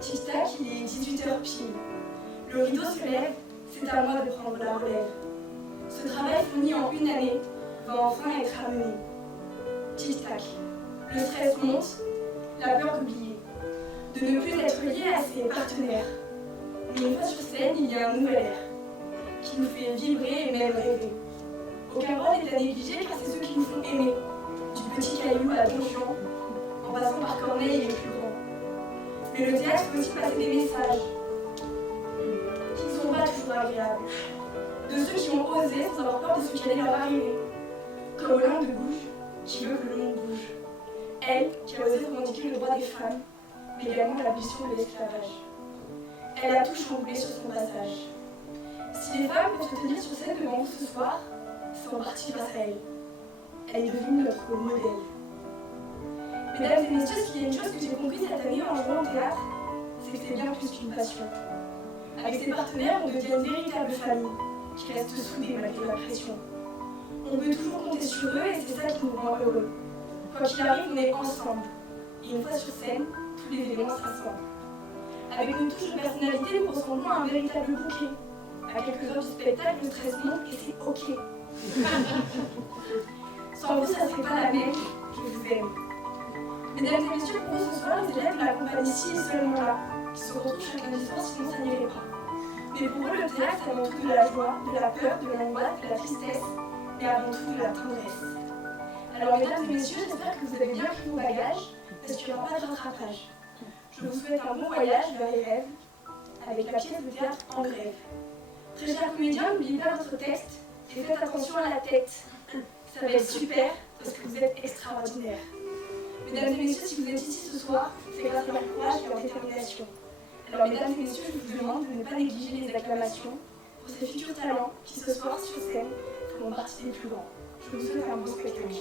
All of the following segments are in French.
Tic-tac, il est 18h pile. Le rideau se lève, c'est à moi de prendre la relève. Ce travail fourni en une année va enfin être amené. Tic-tac, le stress monte, la peur d'oublier, de ne plus être lié à ses partenaires. Mais une fois sur scène, il y a un nouvel air qui nous fait vibrer et même rêver. Aucun rôle n'est à négliger car c'est ceux qui nous font aimer. Du petit caillou à Don Juan, en passant par Corneille et les plus grands. Mais le théâtre peut aussi passer des messages qui ne sont pas toujours agréables. De ceux qui ont osé sans avoir peur de ce qui allait leur arriver. Comme Olympe de Gouges, qui veut que le monde bouge. Elle, qui a osé revendiquer le droit des femmes, mais également l'abolition de l'esclavage. Elle a tout chamboulé sur son passage. Si les femmes peuvent se tenir sur scène devant vous ce soir, c'est en partie grâce à elle. Elle est devenue notre modèle. Mesdames et messieurs, s'il y a une chose que j'ai compris cette année en jouant au théâtre, c'est que c'est bien plus qu'une passion. Avec ses partenaires, on devient une véritable famille, qui reste soudée malgré la pression. On peut toujours compter sur eux et c'est ça qui nous rend heureux. Quoi qu'il arrive, on est ensemble. Et une fois sur scène, tous les éléments s'assemblent. Avec une touche de personnalité, nous ressemblons à un véritable bouquet. À quelques heures du spectacle, le stress monte et c'est ok. Sans vous, ça ne serait pas la même. Je vous aime. Mesdames et messieurs, pour vous ce soir, les élèves de la compagnie ici et seulement là, qui se retrouvent chacun du soir, sinon ça n'irait pas. Mais pour eux, le théâtre, c'est avant tout de la joie, de la peur, de l'angoisse, de la tristesse, mais avant tout de la tendresse. Alors, mesdames et messieurs, j'espère que vous avez bien pris vos bagages, parce qu'il n'y aura pas de rattrapage. Je vous souhaite un bon voyage vers les rêves, avec la pièce de théâtre En grève. Très chers comédiens, n'oubliez pas votre texte, et faites attention à la tête. Ça va être super, parce que vous êtes extraordinaires. Mesdames et messieurs, si vous êtes ici ce soir, c'est grâce à leur courage et leur détermination. Alors, mesdames et messieurs, je vous demande de ne pas négliger les acclamations pour ces futurs talents qui, ce soir, sur scène, feront partie des plus grands. Je vous souhaite un beau spectacle.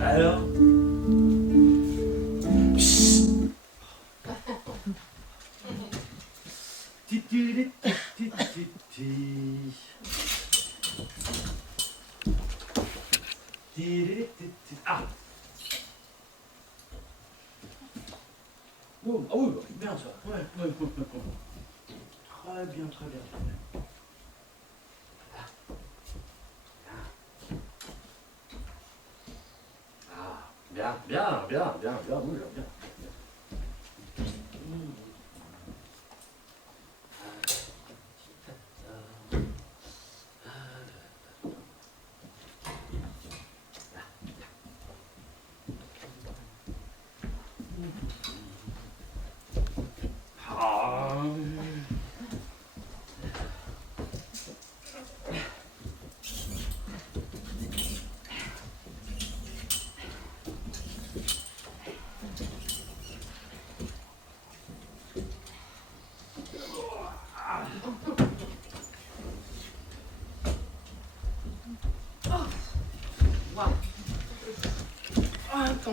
Alors Ah oh, ah oui, bien ça. Ouais. Très bien, très bien. Bien, oui, bien.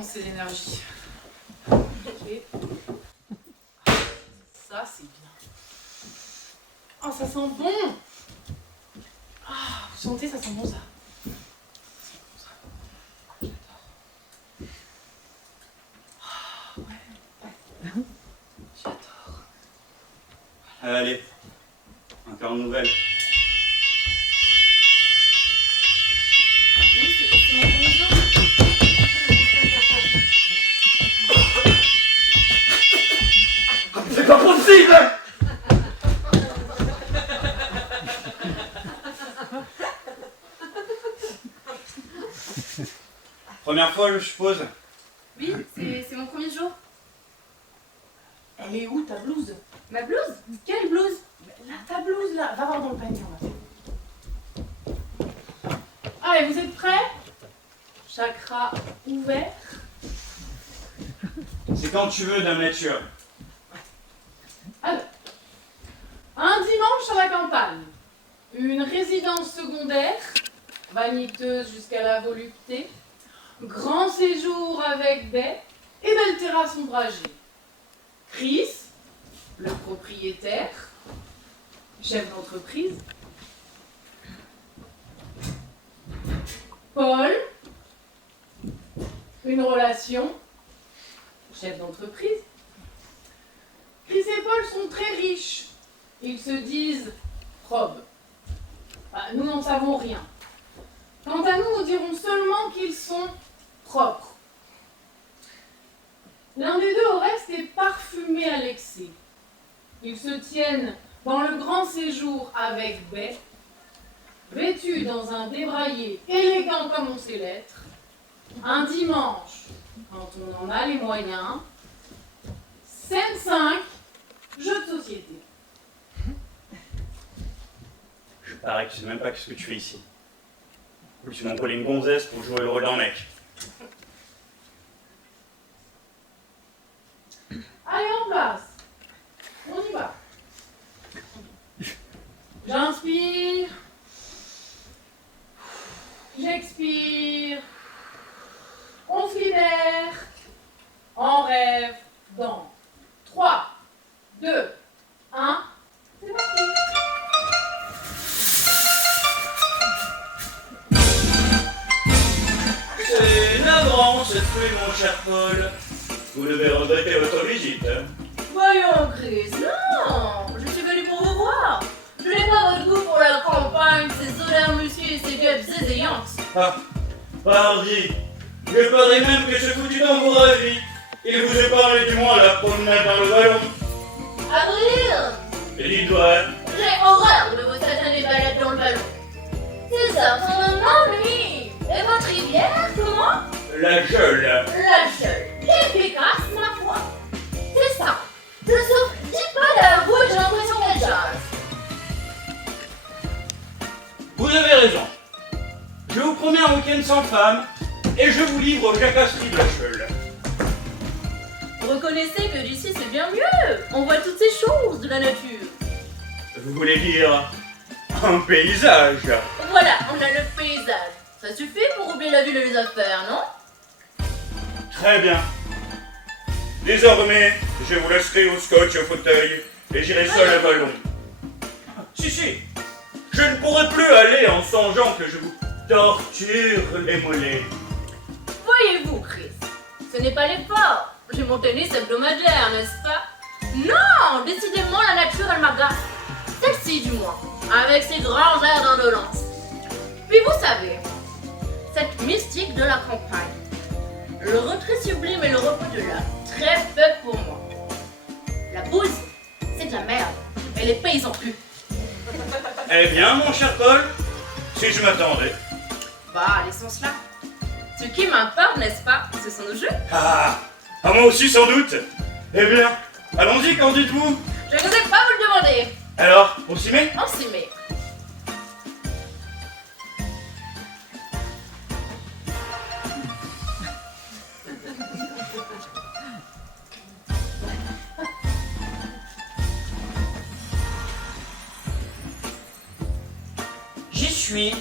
C'est l'énergie. Ok. Ça, c'est bien. Oh, ça sent bon. Ah, Sentez, ça sent bon ça. J'adore. Allez, encore une nouvelle. Oui, c'est mon premier jour. C'est pas possible! Première fois, je suppose. Oui, c'est mon premier jour. Elle est où ta blouse? Ma blouse? Quelle blouse? Là, ta blouse là, va voir dans le panier, on va faire. Allez, vous êtes prêts? Chakra ouvert. C'est quand tu veux, Dame Nature. Alors, un dimanche à la campagne, une résidence secondaire, vaniteuse jusqu'à la volupté, grand séjour avec baie et belle terrasse ombragée. Chris, le propriétaire, chef d'entreprise. Paul, une relation, chef d'entreprise. Chris et Paul sont très riches. Ils se disent probes. Nous n'en savons rien. Quant à nous, nous dirons seulement qu'ils sont propres. L'un des deux au reste est parfumé à l'excès. Ils se tiennent dans le grand séjour avec baie, vêtus dans un débraillé élégant comme on sait l'être, un dimanche, quand on en a les moyens, scène 5, jeu de société. Je parie que tu sais même pas ce que tu fais ici. Ou tu m'as collé une gonzesse pour jouer le rôle d'un mec. Allez, en place. On y va. J'inspire. J'expire. On se libère. En rêve dans 3, 2, 1. C'est parti. C'est navrant cette pluie, mon cher Paul. Vous devez regretter votre visite. Voyons, Chris, non! Je suis venue pour vous voir! Je n'ai pas votre goût pour la campagne, ces odeurs musquées et ces guêpes zézéantes! Ah, pardi. Je parie même que ce foutu dans vos ravis. Il vous épargne du moins la promenade dans le ballon. Avril! Et dites-moi, J'ai horreur de vos satanées balades dans le ballon! C'est ça, son nom m'ennuie! Et votre rivière, comment? la geôle. La seule! Quelle pécasse, ma foi! C'est ça! Je souffre 10 pas à vous et j'ai l'impression d'être jazz! Vous avez raison. Je vous promets un week-end sans femme et je vous livre aux jacasseries de la geôle. Reconnaissez que d'ici c'est bien mieux! On voit toutes ces choses de la nature! Vous voulez dire un paysage? Voilà, on a le paysage. Ça suffit pour oublier la ville et les affaires, non? Très bien. Désormais, je vous laisserai au scotch au fauteuil et j'irai seul à ballon. Si, si, je ne pourrai plus aller en songeant que je vous torture les mollets. Voyez-vous, Chris, ce n'est pas l'effort. J'ai mon tennis hebdomadaire, n'est-ce pas? Non, décidément, la nature, elle m'agace. Celle-ci, du moins, avec ses grands airs d'indolence. Puis vous savez, cette mystique de la campagne, le retrait sublime et le repos de l'âme, très peu pour moi. La bouse, c'est de la merde, et les paysans puent. Eh bien, mon cher Paul, si je m'attendais. Bah, laissons cela. Ce qui m'importe, n'est-ce pas, ce sont nos jeux. Ah, moi aussi sans doute. Eh bien, allons-y, qu'en dites-vous? Je n'osais pas vous le demander. Alors, on s'y met? On s'y met. J'y suis.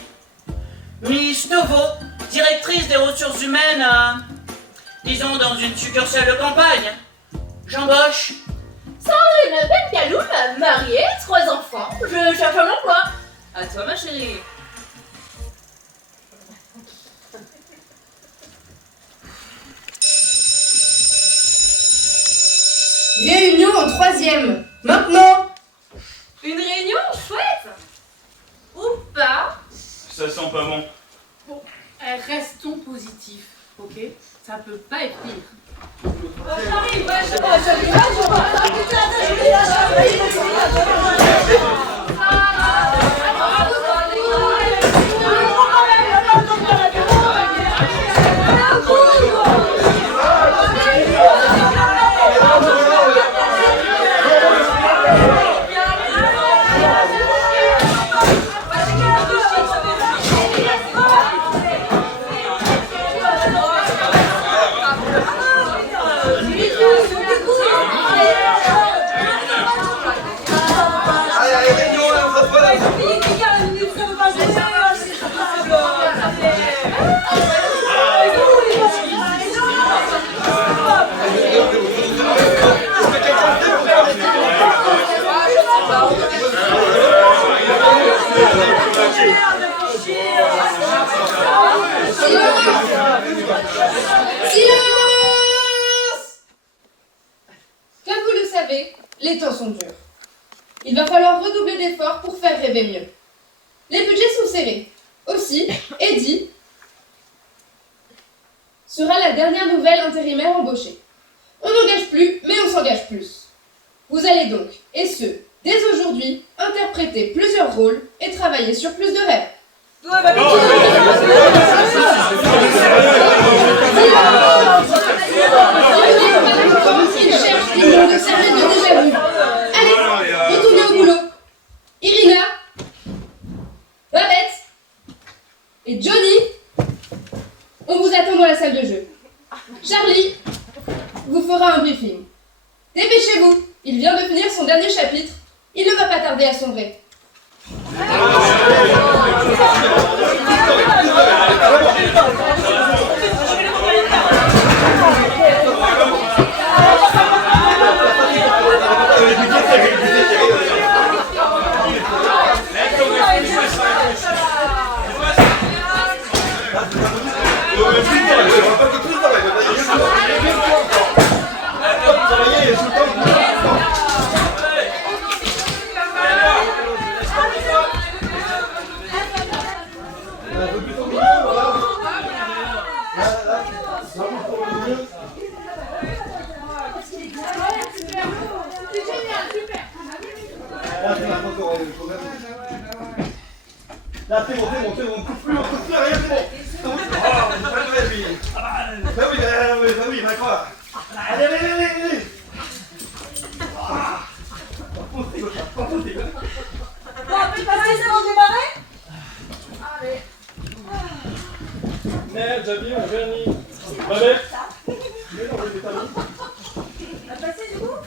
Miss Novo, directrice des ressources humaines disons dans une succursale de campagne. J'embauche. Sandrine Bencaloum, mariée, 3 enfants. Je cherche un emploi. À toi, ma chérie. en troisième. Maintenant. Une réunion chouette. Ou pas. Ça sent pas bon. Restons positifs, ok? Ça peut pas être pire. J'arrive, ouais, je vois. Comme vous le savez, les temps sont durs. Il va falloir redoubler d'efforts pour faire rêver mieux. Les budgets sont serrés. Aussi, Eddie sera la dernière nouvelle intérimaire embauchée. On n'engage plus, mais on s'engage plus. Vous allez donc, et ce, dès aujourd'hui, interpréter plusieurs rôles et travailler sur plus de rêves. Ils cherchent des noms de service de déjà vu. Allez, retournez au boulot. Irina, Babette et Johnny, on vous attend dans la salle de jeu. Charlie vous fera un briefing. Dépêchez-vous, il vient de finir son dernier chapitre. Il ne va pas tarder à sombrer. Là, c'est bon, on coupe plus, rien, c'est bon. Oh, bah oui, va croire. Allez. Foncez, foncez. Bon, c'est bon, démarrer. Allez. Merde, Jabir, Vernis. Babette. Mais non, les talons. On va passer du coup.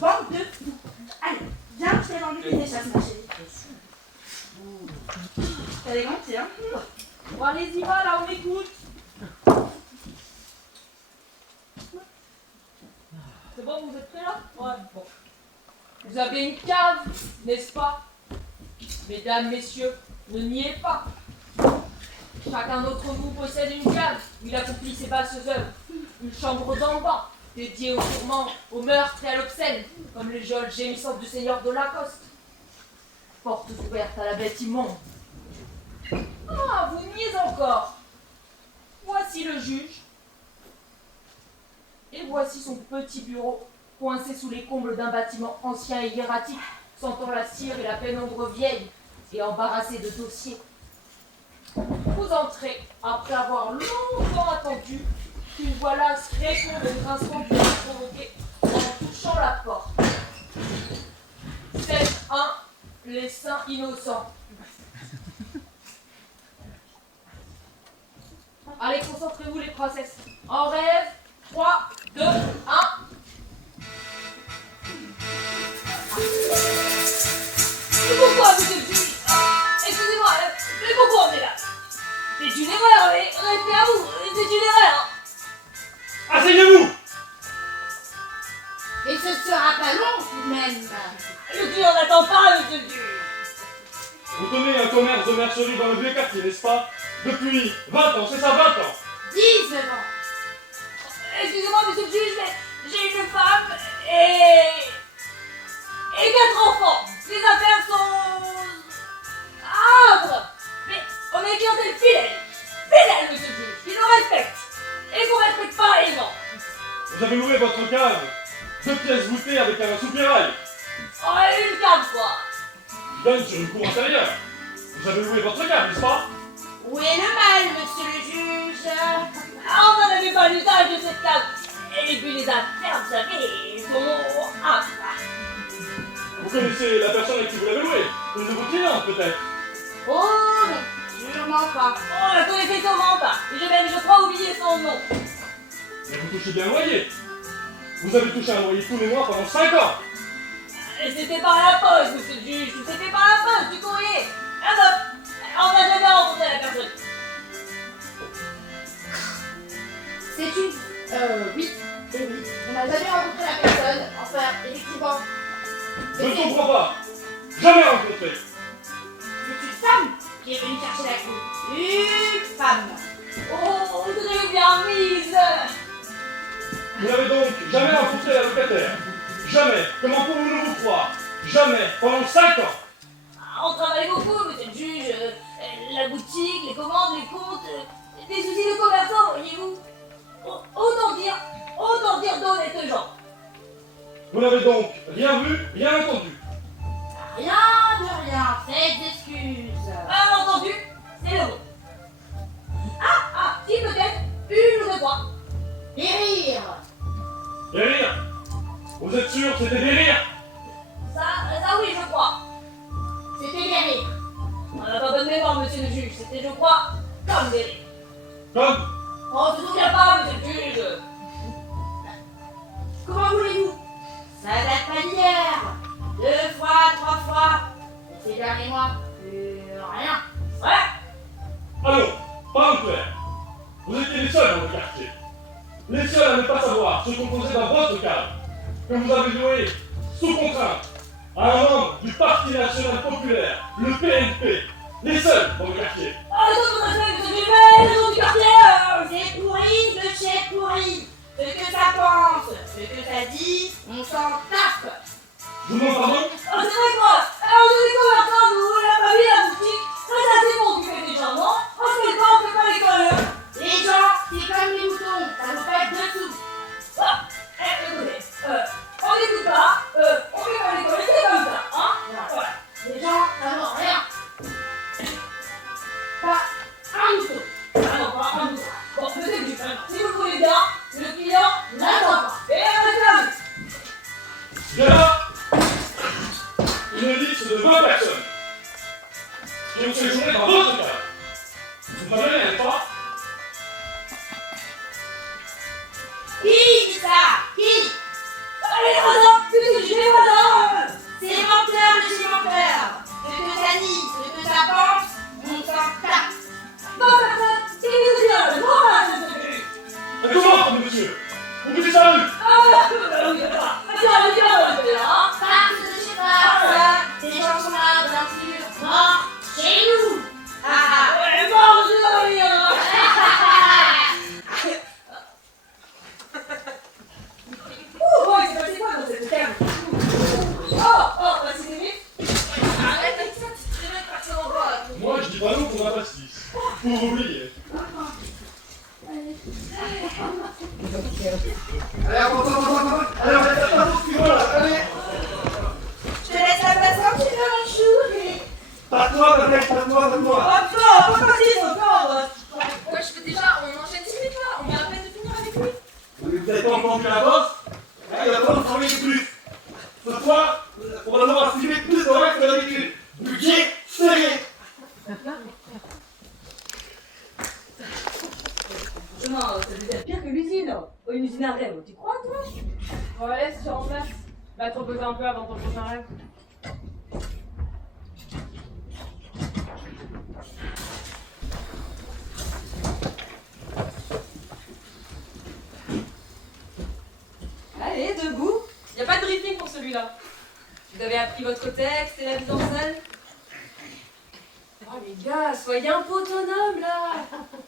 Bande de fous. Allez, viens, je t'ai vendu les chasses, ma chérie. T'as des gants, hein. Bon, allez-y, va, là, on écoute. C'est bon, vous êtes prêts là? Ouais, bon. Vous avez une cave, n'est-ce pas? Mesdames, messieurs, ne niez pas. Chacun d'entre vous possède une cave où il accomplit ses basses œuvres. Une chambre d'en bas, dédiée au tourment, au meurtre et à l'obscène, comme les geôles gémissantes du seigneur de Lacoste. Portes ouvertes à la bête immonde. Ah, vous niez encore. Voici le juge. Et voici son petit bureau, coincé sous les combles d'un bâtiment ancien et hiératique, sentant la cire et la pénombre vieille, et embarrassé de dossiers. Vous entrez, après avoir longtemps attendu, qu'une voix lasse répond au grincement que vous provoquez en touchant la porte. C'est les saints innocents. Allez, concentrez-vous les princesses. En rêve, 3, 2, 1. Pourquoi, monsieur le juge? Excusez-moi, mais pourquoi on est là? C'est une erreur, mais restez à vous, c'est une erreur. Asseyez-vous. Et ce sera pas long tout de même. Le juge n'attend pas, monsieur le juge. Vous tenez un commerce de mercerie dans le vieux quartier, n'est-ce pas? Depuis 20 ans, c'est ça, 20 ans. 19 ans. Excusez-moi, monsieur le juge, mais j'ai une femme Et 4 enfants. Les affaires sont... âpres. Mais on est clientèle fidèle. Fidèle, monsieur le juge. Qui nous respecte. Et qu'on respecte pareillement. Vous avez loué votre cave, 2 pièces voûtées avec un soupirail. Oh, une cave, quoi. Donne sur une cour intérieure. Vous avez loué votre cave, n'est-ce pas? Où est le mal, monsieur le juge? Ah, on n'en avait pas l'usage de cette cave. Et puis les affaires, vous savez, sont âpres. Vous connaissez la personne à qui vous l'avez loué? Une de vos clientes, peut-être? Oh non, sûrement pas. Oh, la connaissez sûrement pas. Et j'ai même, je crois, oublié son nom. Mais vous touchez bien un loyer. Vous avez touché un loyer tous les mois pendant 5 ans. Et c'était par la poste, monsieur le juge. C'était par la poste, du courrier. Alors, on n'a jamais rencontré la personne. C'est une... oui. Et oui. On n'a jamais rencontré la personne. Enfin, effectivement. Je ne comprends pas. Jamais rencontré. C'est une femme qui est venue chercher la clé. Une femme. Oh, très bien mise. Vous n'avez donc jamais rencontré la locataire. Jamais. Comment pouvons-nous vous croire? Jamais. Pendant 5 ans. On travaille beaucoup, monsieur le juge. La boutique, les commandes, les comptes, des soucis de commerçants, voyez-vous. Autant dire d'honnêtes gens. Vous n'avez donc rien vu, rien entendu. Rien de rien, faites excuses. Pas entendu, c'est le mot. Si peut-être, une ou deux fois. Des rires. Des rires. Vous êtes sûr que c'était des rires? Ça oui, je crois. C'était des rires. On n'a pas bonne mémoire, monsieur le juge. C'était, je crois, comme des rires. Comme? On se souvient pas, monsieur le juge. Comment voulez-vous? Ça date pas d'hier. 2 fois, 3 fois. Et ces derniers mois, rien. Ouais. Allons, pas en clair. Vous étiez les seuls dans le quartier. Les seuls à ne pas savoir ce qu'on faisait dans votre cave, que vous avez loué sous contrainte à un membre du Parti National Populaire, le PNP. Les seuls dans le quartier. Ah, les autres, monsieur le juge, mais les autres du quartier. C'est pourri de chez pourri. Ce que ça pense, ce que ça dit, on s'en tape. Je vous demande pardon? Ah, c'est vrai quoi. Alors, vous êtes commerçants, vous voulez la famille, la boutique. Ça, c'est assez bon, vous faites des gens, non? On se fait pas, on fait pas l'école. Les gens, c'est comme les moutons, ça vaut pas être dessous. Ah, écoutez, on n'écoute pas, on fait pas l'école, c'est comme ça, hein? Voilà. Les gens, ça vaut rien. Pas un mouton. Ah non, pas un mouton. Bon, monsieur le juge, maintenant, si vous le voulez bien, le client n'attend pas. Et restez à vous. Il y a là une liste de 20 personnes qui ont séjourné dans votre cave. Vous ne savez, n'est-ce pas? Qui dit ça? Qui? Allez, les voisins, c'est monsieur le juge, les voisins. C'est les menteurs de chez menteurs. Ce que ça dit, ce que ça pense, on s'en tape. Non, personne, c'est monsieur le juge, normal, monsieur le juge. Mais comment, monsieur? Vous vous disparus? Ah, on y va pas. Allez, hein? Farce de chez farce. Ces gens sont là, bien sûr. Morts chez nous. Ah. Ouais, mort, je rien. Oh, il s'est passé quoi dans cette cave? Oh, bah c'est vite. Arrête avec ça, tu devrais partir en bas. Moi, je dis pas non pour un pastis. Pour oublier. Je te laisse la place un petit peu, mon chou. Et... Pas-toi. Ouais, je fais déjà, on enchaîne 10 minutes là. On vient à peine de finir avec lui. Vous n'avez pas entendu la bosse? Il va falloir travailler plus. Ce soir, on va devoir filmer plus d'horaires que d'habitude. Budget serré. Non, ça veut dire pire que l'usine. Oh, une usine à rêve, tu crois, toi? Bon, allez, si tu en place. Va te reposer un peu avant ton prochain rêve. Allez, debout. Y a pas de briefing pour celui-là. Vous avez appris votre texte et la mise en scène? Oh les gars, soyez un peu autonomes là.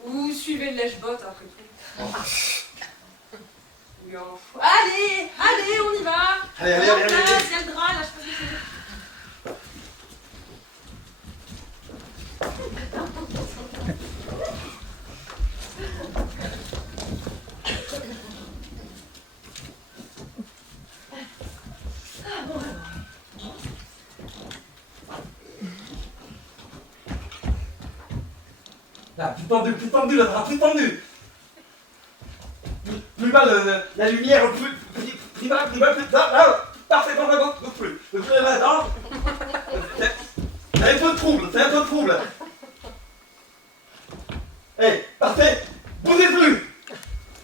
Ou suivez le lèche-botte après tout. bien. Allez, allez, on y va. Allez, allez, La allez, allez, place, allez. il y a le drap, là, je pense que c'est... Là, plus tendu, le drap, plus tendu. Plus bas, la lumière, plus bas, là, parfait, plus là, non. C'est un peu de trouble, Eh, parfait, bougez plus.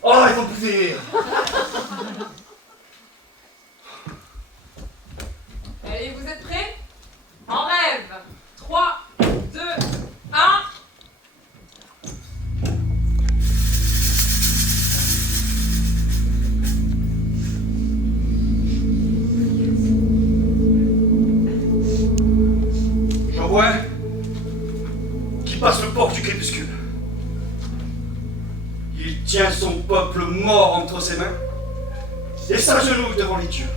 Oh, il faut bouger. Allez, vous êtes prêts? En rêve. 3, 2, 1. J'en vois un qui passe le port du crépuscule. Il tient son peuple mort entre ses mains et s'agenouille devant les dieux.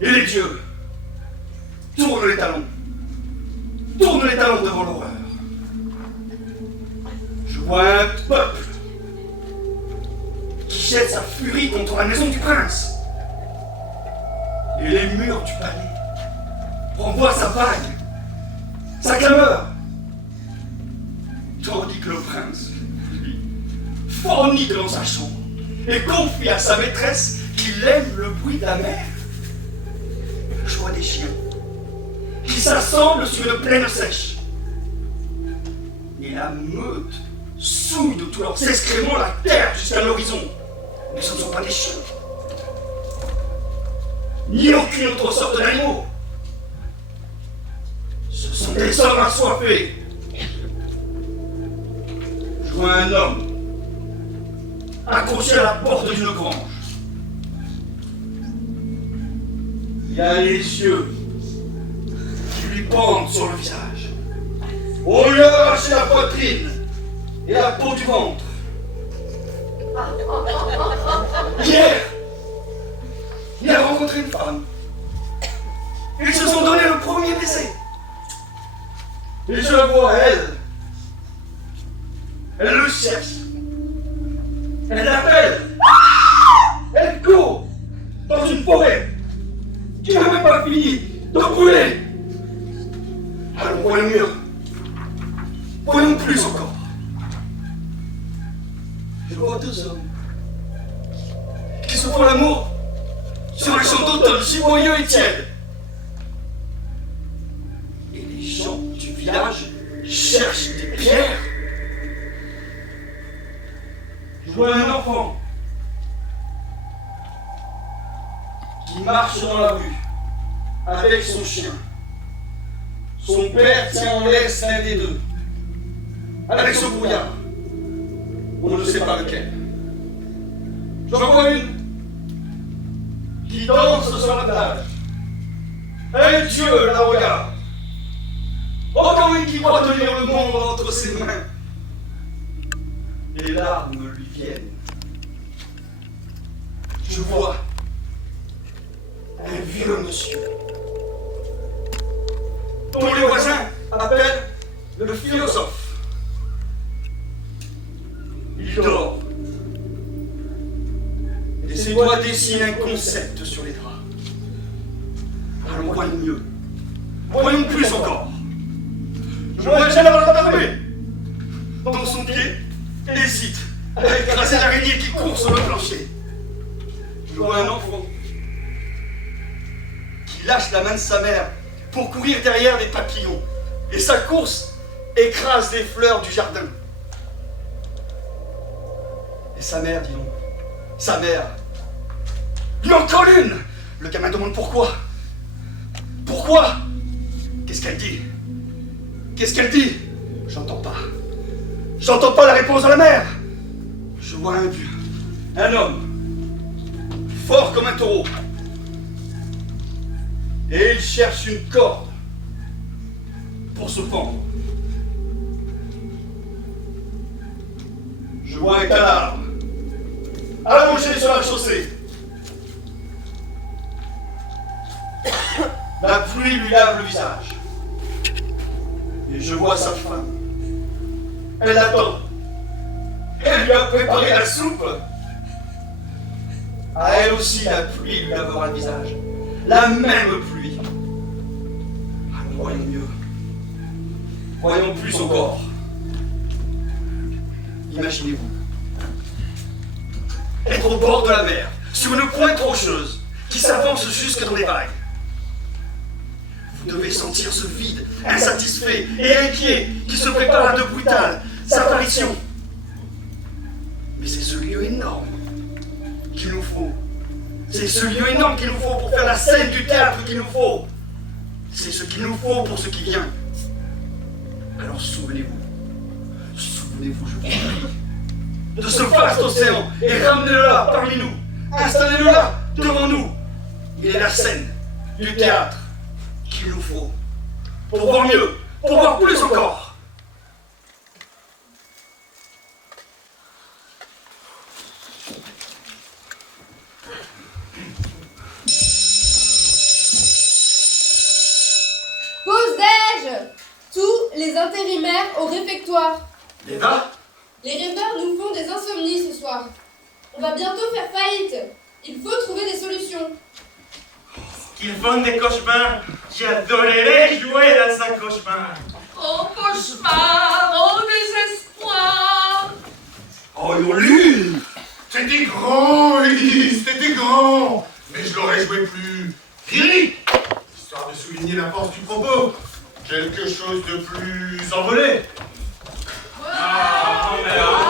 Et les dieux tournent les talons devant l'horreur. Je vois un peuple qui jette sa furie contre la maison du prince. Et les murs du palais renvoient sa vague, sa clameur. Tandis que le prince, lui, fornique dans sa chambre et confie à sa maîtresse qu'il aime le bruit de la mer. Je vois des chiens qui s'assemblent sur une plaine sèche. Et la meute souille de tous leurs excréments la terre jusqu'à l'horizon. Mais ce ne sont pas des chiens, ni aucune autre sorte d'animaux. Ce sont des hommes assoiffés. Je vois un homme accroché à la porte d'une grange. Il a les yeux qui lui pendent sur le visage. On lui a arraché la poitrine et la peau du ventre. Hier, il a rencontré une femme. Ils se sont donné le premier baiser. Et je la vois, elle le cherche. Elle l'appelle. Elle court dans une forêt qui n'a même pas fini de brûler. Alors voyons mieux. Voyons plus encore. Je vois deux hommes qui se font l'amour sur un champ d'automne giboyeux et tiède. Et les gens du village cherchent des pierres. Je vois un enfant qui marche dans la rue avec son chien. Son père tient en laisse l'un des deux. Avec ce brouillard, on ne sait pas lequel. J'en vois une qui danse sur la plage. Un dieu la regarde. Encore une qui croit tenir le monde entre ses mains. Les larmes lui viennent. Je vois un vieux monsieur dont les voisins appellent le philosophe. Il dort. Et ses doigts dessinent un concept sur les draps. Allons, voyons mieux. Voyons plus encore. Je vois un général d'armée. Dans son pied, hésite à écraser l'araignée qui court sur le plancher. Je vois un enfant qui lâche la main de sa mère pour courir derrière des papillons. Et sa course écrase les fleurs du jardin. Et sa mère, dis donc. Sa mère. Il y a encore l'une. Le gamin demande pourquoi. Pourquoi? Qu'est-ce qu'elle dit? Qu'est-ce qu'elle dit? J'entends pas. J'entends pas la réponse de la mère. Je vois un vieux. Un homme. Fort comme un taureau. Et il cherche une corde pour se pendre. Je vois un cadavre allongé allongé sur la chaussée. La pluie lui lave le visage. Et je vois sa femme. Elle l'attend. Elle lui a préparé la soupe. À elle aussi, la pluie lui lavera le visage. La même pluie. Ah, nous voyons mieux. Voyons plus son corps. Imaginez-vous. Être au bord de la mer, sur une pointe rocheuse, qui s'avance jusque dans les vagues. Vous devez sentir ce vide, insatisfait et inquiet, qui se prépare à de brutales apparitions. Mais c'est ce lieu énorme qu'il nous faut. C'est ce lieu énorme qu'il nous faut pour faire la scène du théâtre qu'il nous faut. C'est ce qu'il nous faut pour ce qui vient. Alors souvenez-vous, je vous prie, de ce vaste océan et ramenez-le là, parmi nous. Installez-le là, devant nous. Il est la scène du théâtre qu'il nous faut. Pour voir mieux, pour voir plus encore. Posez-je tous les intérimaires au réfectoire. Eva, Les rêveurs nous font des insomnies ce soir. On va bientôt faire faillite. Il faut trouver des solutions. Qu'ils font des cauchemars, j'adorerais jouer dans un cauchemar. Oh cauchemar, oh désespoir. Oh Lulu, c'était grand, Elise, c'était grand. Mais je l'aurais joué plus lyrique, histoire de souligner la force du propos. Quelque chose de plus envolé. Ah, non, mais alors,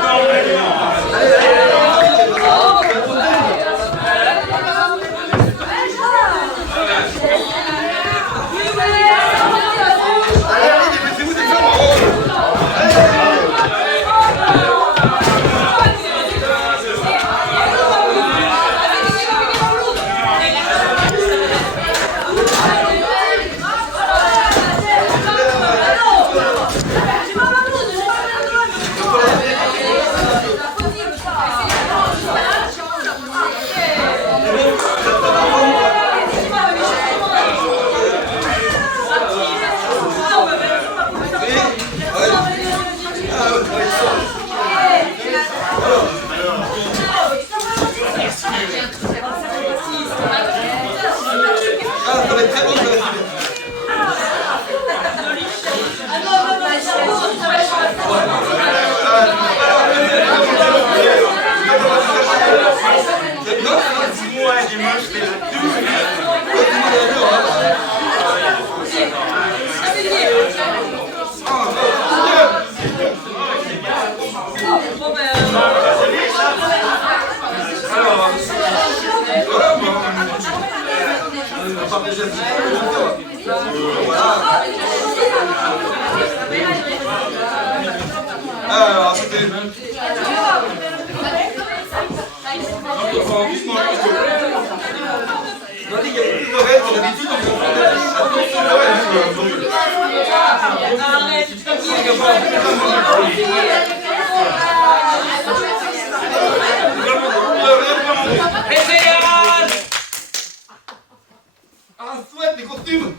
c'était... Un souhait des costumes.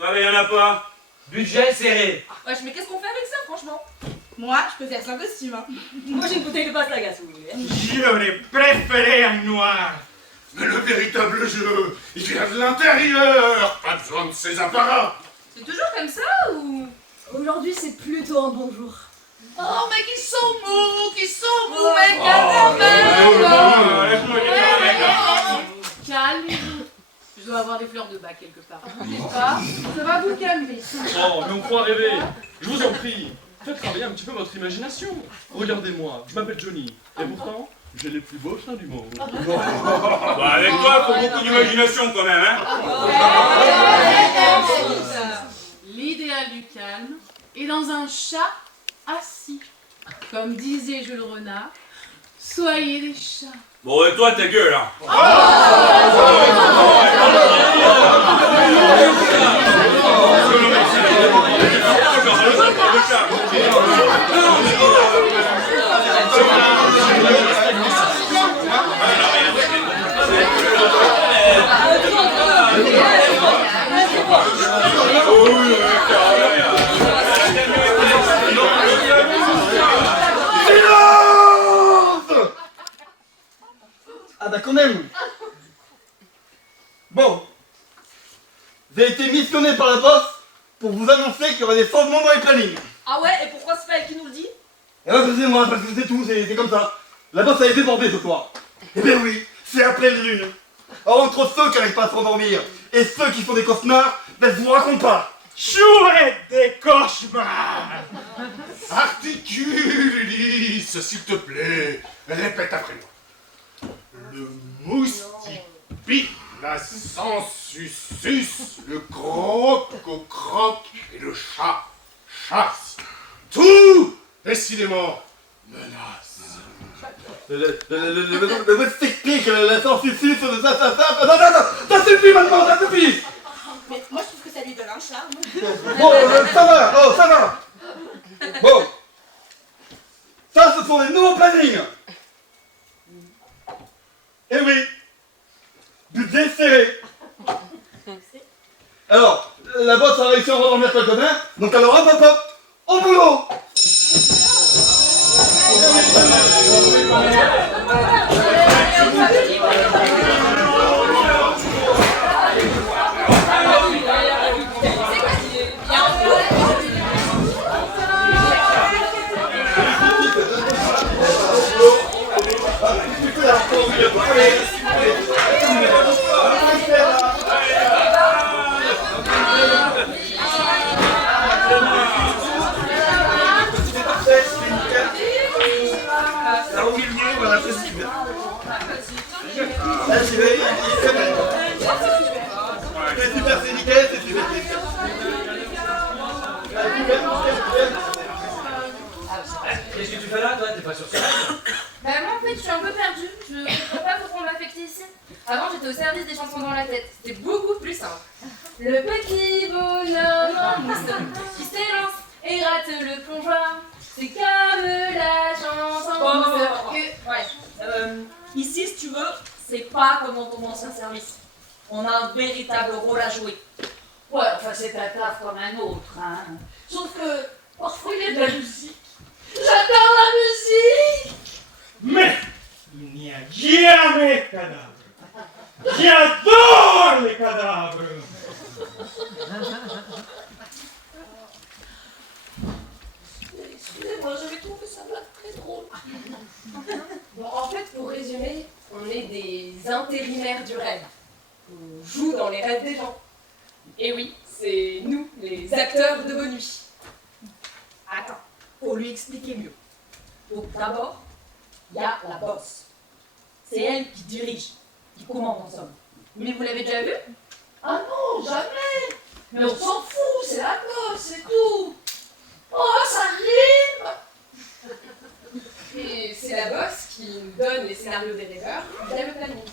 toi, mais y'en a pas. Budget serré. Wesh, mais qu'est-ce qu'on fait avec ça, franchement? Moi, je peux faire sans costume. Hein. Moi, j'ai une bouteille de pasta à si vous voulez. J'aurais préféré un noir. Mais le véritable jeu, il vient de l'intérieur. Pas besoin de ces apparats. C'est toujours comme ça ou... Aujourd'hui, c'est plutôt un bon jour. Oh, mais qui sont mous, mais caramel. Calmez-vous. Je dois avoir des fleurs de bac quelque part. N'est-ce pas? Ça va vous calmer. Oh, mais on croit rêver. Je vous en prie, faites travailler un petit peu votre imagination. Regardez-moi, je m'appelle Johnny. Et pourtant, j'ai les plus beaux seins du monde. Bah, avec toi, faut beaucoup d'imagination quand même, hein. L'idéal du calme est dans un chat assis. Comme disait Jules Renard, soyez des chats. Bon, et toi, ta gueule, hein. quand même. Bon. J'ai été missionné par la poste pour vous annoncer qu'il y aurait des changements dans les plannings. Ah ouais, et pourquoi c'est pas elle qui nous le dit? Eh ben, c'est moi, parce que c'est tout, c'est comme ça. La bosse a été débordée ce soir. Eh bien oui, c'est à pleine lune. Alors, entre ceux qui n'arrivent pas à s'endormir et ceux qui font des cauchemars, ben je vous raconte pas. Chouette des cauchemars. Articule, Ulysse, s'il te plaît. Répète après moi. Le moustique pique, la sensusus, le croc, et le chat chasse. Tout, décidément, menace. Le moustique pique, la sensusus, ça suffit maintenant, ça suffit. Mais moi, je trouve que ça lui donne un charme. Bon, ça va, oh, ça va. Bon. Ça, ce sont les nouveaux plannings. Eh oui. Budget serré. Alors, la bosse a réussi à redormir quelques mains, donc alors hop hop hop, au boulot. C'est super, c'est nickel, c'est super. Qu'est-ce que tu fais là, toi? T'es pas sur scène? Bah moi en fait je suis un peu perdue, je comprends pas pourquoi on m'a affectée ici. Avant j'étais au service des chansons dans la tête, c'était beaucoup plus simple. Le petit bonhomme en mousse qui s'élance et rate le plongeoir, c'est comme la chanson en mousse que... Ouais. Ici, si tu veux, c'est pas comme dans ton ancien service. On a un véritable rôle à jouer. Ouais, enfin c'est un taf comme un autre, hein. Sauf que parfois il y a de la musique. J'adore la musique. Mais il n'y a jamais cadavre. J'adore les cadavres. Excusez-moi, j'avais trouvé ça très drôle. Bon en fait pour résumer, on est des intérimaires du rêve. On joue dans les rêves des gens. Et oui, c'est nous, les acteurs de vos nuits. Attends, faut lui expliquer mieux. Donc d'abord, il y a la bosse. C'est elle qui dirige, qui commande en somme. Mais vous l'avez déjà vu? Ah non, jamais. Mais on s'en fout, c'est la bosse, c'est tout. Oh, ça rime. Et c'est la bosse qui nous donne les scénarios des rêveurs via le planning.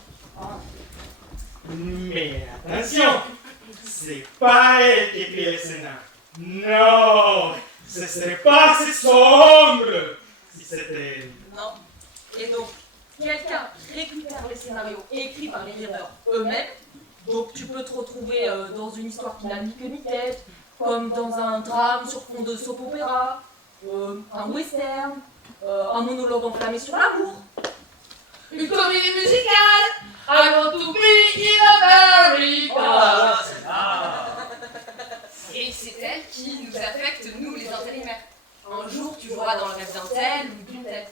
Mais attention, c'est pas elle qui écrit les scénarios. Non, ce serait pas assez sombre si c'était elle. Non. Et donc, quelqu'un récupère les scénarios écrits par les rêveurs eux-mêmes. Donc tu peux te retrouver dans une histoire qui n'a ni queue ni tête, comme dans un drame sur fond de soap opéra, un western, un monologue enflammé sur l'amour. Une comédie musicale. I want to be in America. Et c'est elle qui nous affecte, nous les intérimaires. Un jour tu joueras dans le rêve d'un tel ou d'une telle.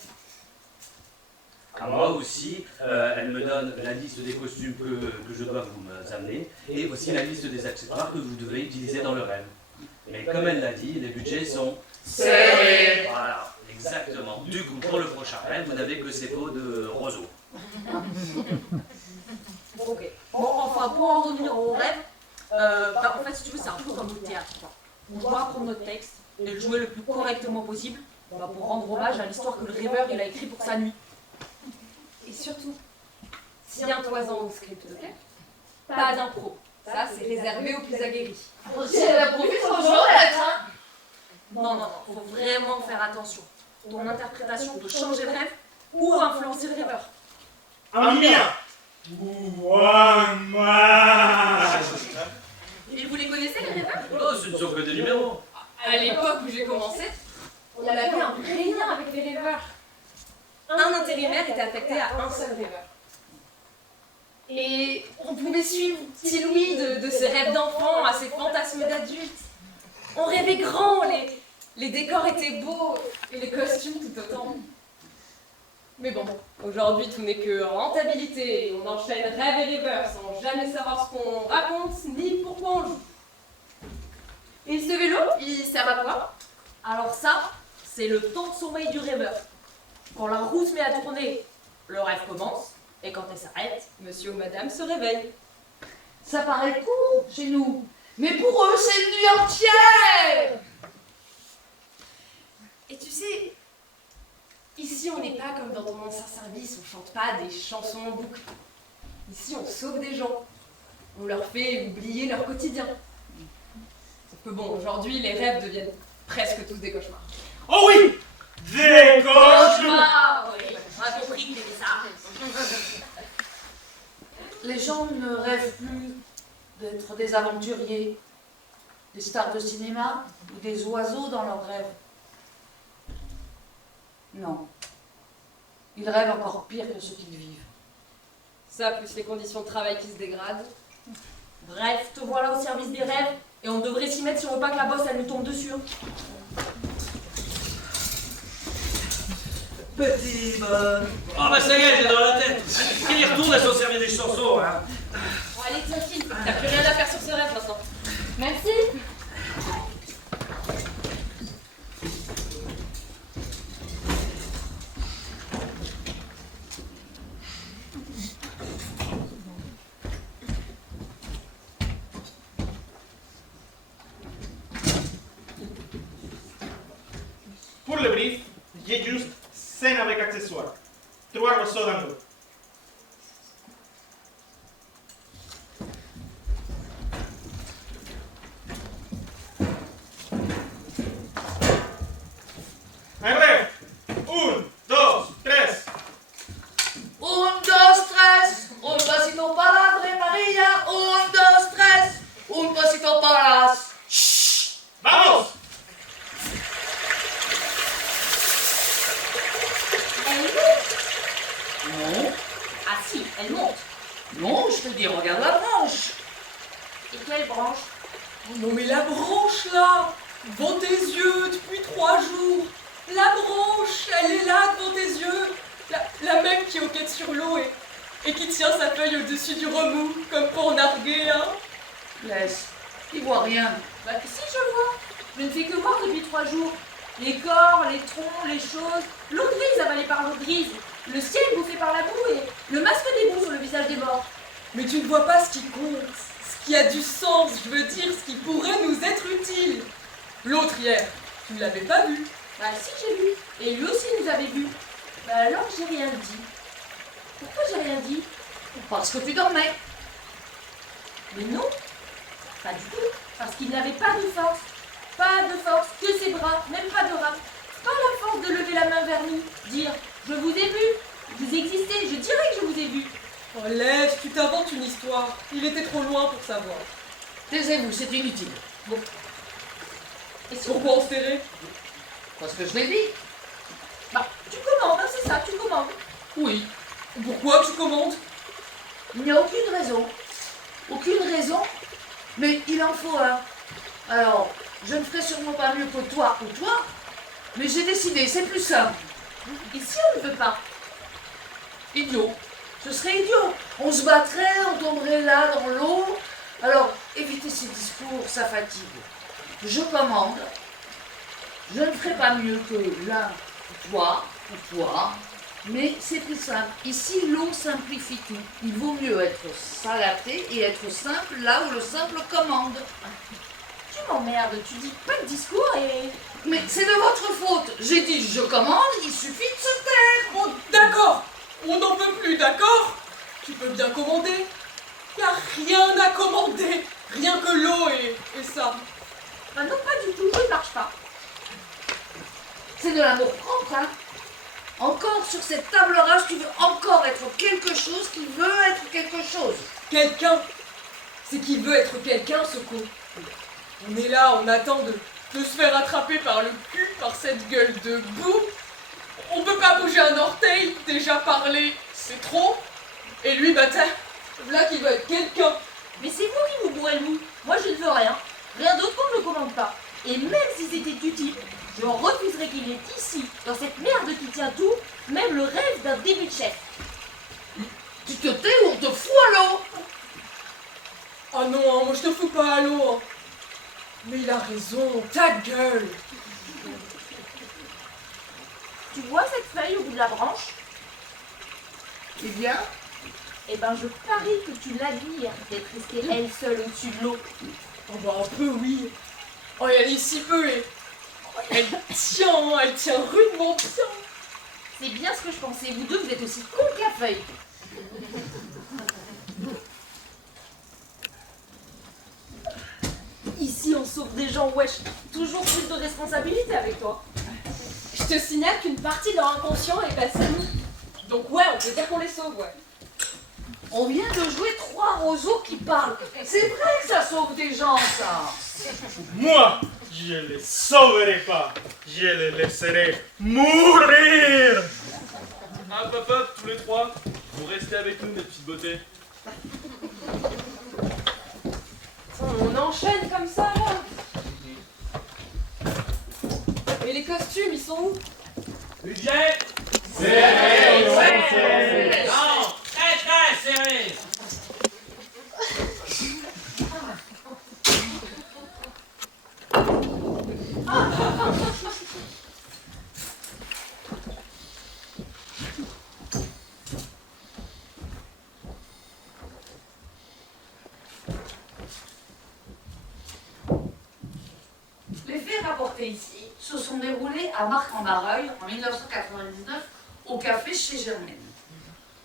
À moi aussi, elle me donne la liste des costumes que je dois vous amener et aussi la liste des accessoires que vous devez utiliser dans le rêve. Mais comme elle l'a dit, les budgets sont serrés. Voilà, exactement. Du coup, pour le prochain rêve, vous n'avez que ces pots de roseau. Ok. Bon, enfin, pour en revenir au rêve, en fait, si tu veux, c'est un peu comme au théâtre, quoi. On doit apprendre notre texte et le jouer le plus correctement possible pour rendre hommage à l'histoire que le rêveur il a écrit pour sa nuit. Et surtout, tiens-toi-en au script, ok? Pas d'impro. Ça, c'est réservé aux plus aguerris. Si elle a profité sans journette, hein. Non, faut vraiment faire attention. Ton interprétation peut changer le rêve ou influencer le rêveur. Amia ou Amar. Et vous les connaissez, les rêveurs? Oh, ce ne sont que des numéros. À l'époque où j'ai commencé, on avait un vrai lien avec les rêveurs. Un intérimaire était affecté à un seul rêveur. Et on pouvait suivre petit Louis de ses rêves d'enfant à ses fantasmes d'adulte. On rêvait grand, les décors étaient beaux et les costumes tout autant. Mais bon, aujourd'hui tout n'est que rentabilité. On enchaîne rêve et rêveur sans jamais savoir ce qu'on raconte ni pourquoi on joue. Et ce vélo, il sert à quoi? Alors ça, c'est le temps de sommeil du rêveur. Quand la roue se met à tourner, le rêve commence, et quand elle s'arrête, monsieur ou madame se réveille. Ça paraît court chez nous, mais pour eux, c'est une nuit entière. Et tu sais, ici on n'est pas comme dans ton ancien service, on chante pas des chansons en boucle. Ici on sauve des gens, on leur fait oublier leur quotidien. Sauf que bon, aujourd'hui les rêves deviennent presque tous des cauchemars. Oh oui! Des cauchemars! Oui, on a compris que c'était ça. Les gens ne rêvent plus d'être des aventuriers, des stars de cinéma ou des oiseaux dans leurs rêves. Non. Ils rêvent encore pire que ce qu'ils vivent. Ça, plus les conditions de travail qui se dégradent. Bref, te voilà au service des rêves, et on devrait s'y mettre si on veut pas que la bosse, elle nous tombe dessus. Petit bonhomme. Oh bah ça y est, j'ai dans la tête. Qu'il y retourne à s'en servir des chansons, hein. Bon, allez, tiens, file. T'as plus rien à faire sur ce rêve maintenant. Merci. Pour le brief, j'ai juste scène avec accessoires. 3 ressauts d'angle. Un rêve. 1, 2, 3. 1, 2, 3, un pasito para la Ave María, 1, 2, 3, un pasito para las... Shh. Vamos! Non. Ah si, elle monte. Non, je te dis, regarde la branche. Et quelle branche? Non mais la branche là, devant tes yeux depuis 3 jours. La branche, elle est là devant tes yeux. La même qui hoquette sur l'eau et qui tient sa feuille au-dessus du remous, comme pour narguer, hein. Laisse, il voit rien. Bah si, je vois. Je ne fais que voir depuis 3 jours. Les corps, les troncs, les choses, l'eau grise avalée par l'eau grise, le ciel bouffé par la boue et le masque des boues sur le visage des morts. Mais tu ne vois pas ce qui compte, ce qui a du sens, je veux dire, ce qui pourrait nous être utile. L'autre hier, tu ne l'avais pas vu. Bah si, j'ai vu. Et lui aussi nous avait vu. Bah alors j'ai rien dit. Pourquoi j'ai rien dit? Parce que tu dormais. Mais non, pas du tout. Parce qu'il n'avait pas de force. Pas de force, que ses bras, même pas de rame. Pas la force de lever la main vers nous, dire « Je vous ai vu, vous existez, je dirais que je vous ai vu ». Oh laisse, tu t'inventes une histoire. Il était trop loin pour savoir. Taisez-vous, c'est inutile. Bon. Et pourquoi on se tairait? Parce que je l'ai dit. Bah, tu commandes, hein, c'est ça, tu commandes. Oui. Pourquoi tu commandes? Il n'y a aucune raison. Aucune raison, mais il en faut un. Alors, je ne ferai sûrement pas mieux que toi ou toi, mais j'ai décidé, c'est plus simple. Et si on ne veut pas? Idiot. Ce serait idiot. On se battrait, on tomberait là dans l'eau. Alors, évitez ces discours, ça fatigue. Je commande. Je ne ferai pas mieux que l'un ou toi, mais c'est plus simple. Ici, l'eau simplifie tout. Il vaut mieux être salaté et être simple là où le simple commande. Tu m'emmerdes, tu dis pas de discours et... Mais c'est de votre faute. J'ai dit je commande, il suffit de se taire. Bon, d'accord. On n'en peut plus, d'accord? Tu peux bien commander. Y a rien à commander. Rien que l'eau et ça. Bah non, pas du tout, je ne marche pas. C'est de l'amour propre, hein. Encore sur cette table rase, tu veux encore être quelque chose qui veut être quelque chose. Quelqu'un. C'est qui veut être quelqu'un, ce con. On est là, on attend de se faire attraper par le cul, par cette gueule de boue. On peut pas bouger un orteil, déjà parler, c'est trop. Et lui, bah Là qui va être quelqu'un. Mais c'est vous qui vous bourrez le mou. Moi je ne veux rien. Rien d'autre qu'on ne le commande pas. Et même si c'était utile, je refuserais qu'il y ait ici, dans cette merde qui tient tout, même le rêve d'un début de chef. Tu te tais ou on te fout à l'eau? Oh non, hein, moi je te fous pas à l'eau. Hein. Mais il a raison, ta gueule. Tu vois cette feuille au bout de la branche? Eh bien? Eh ben je parie que tu l'admires d'être restée elle seule au-dessus de l'eau. Oh bah un peu oui. Oh elle est si peu et... Elle tient rudement bien. C'est bien ce que je pensais, vous deux vous êtes aussi cons que la feuille. Ici on sauve des gens, wesh. Toujours plus de responsabilité avec toi. Je te signale qu'une partie de leur inconscient est passée à nous. Donc ouais, on peut dire qu'on les sauve, ouais. On vient de jouer 3 roseaux qui parlent. C'est vrai que ça sauve des gens, ça. Moi, je les sauverai pas. Je les laisserai mourir. Ah, papa, tous les trois, vous restez avec nous, mes petites beautés. On enchaîne comme ça, là. Et les costumes, ils sont où? Budget serré. Non, très très serré. Les faits rapportés ici se sont déroulés à Marc-en-Barreuil en 1999 au café chez Germaine.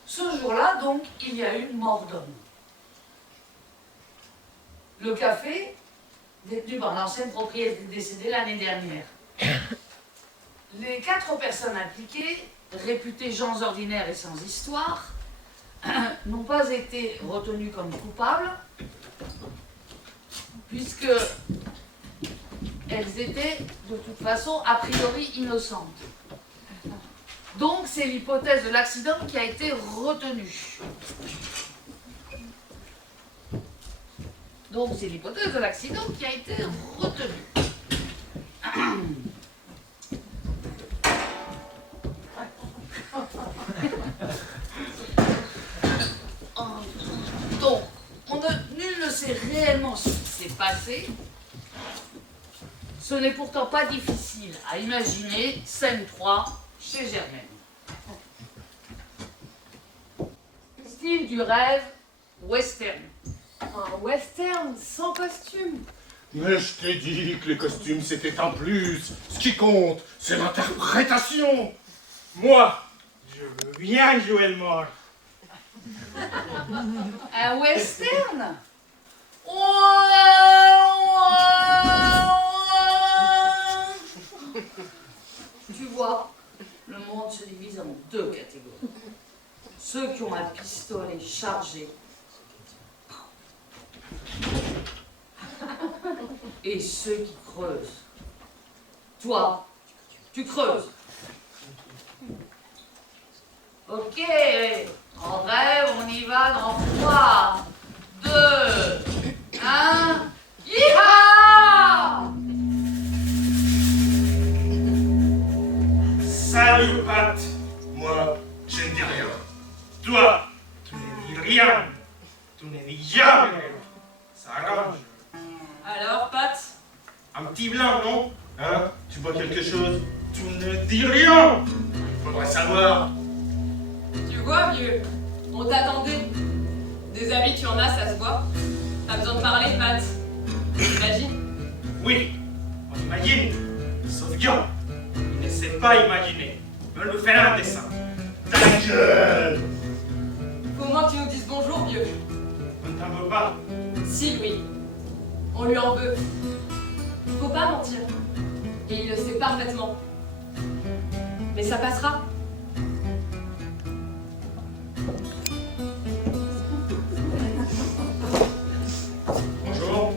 Ce jour-là, donc, il y a eu mort d'homme. Le café, détenu par l'ancienne propriétaire décédée l'année dernière. Les 4 personnes impliquées, réputées gens ordinaires et sans histoire, n'ont pas été retenues comme coupables, puisque elles étaient de toute façon a priori innocentes. Donc c'est l'hypothèse de l'accident qui a été retenue. Donc c'est l'hypothèse de l'accident qui a été retenue. Donc, nul ne sait réellement ce qui s'est passé. Ce n'est pourtant pas difficile à imaginer. Scène 3 chez Germaine. Style du rêve, western. Un western sans costume. Mais je t'ai dit que les costumes c'était un plus. Ce qui compte, c'est l'interprétation. Moi, je veux bien jouer le mort. Un western? Tu vois, le monde se divise en 2 catégories. Ceux qui ont un pistolet chargé et ceux qui creusent. Toi, tu creuses. Ok, en rêve, on y va dans 3, 2, 1, Yeehaw! Salut, Pat. Moi, je ne dis rien. Toi, tu ne dis rien. Tu ne dis jamais. Ça arrange. Alors, Pat? Un petit blanc, non? Hein? Tu vois quelque chose? Tu ne dis rien. Faudrait savoir. Tu vois, vieux, on t'attendait. Des amis, tu en as, ça se voit. Pas besoin de parler, Pat. T'imagines? Oui, on imagine. Sauf Guillaume, il ne sait pas imaginer. Il veut nous faire un dessin. Ta gueule! Faut au moins que tu nous dises bonjour, vieux. On ne t'en veut pas. Si, Louis. On lui en veut. Faut pas mentir. Et il le sait parfaitement. Mais ça passera. Bonjour.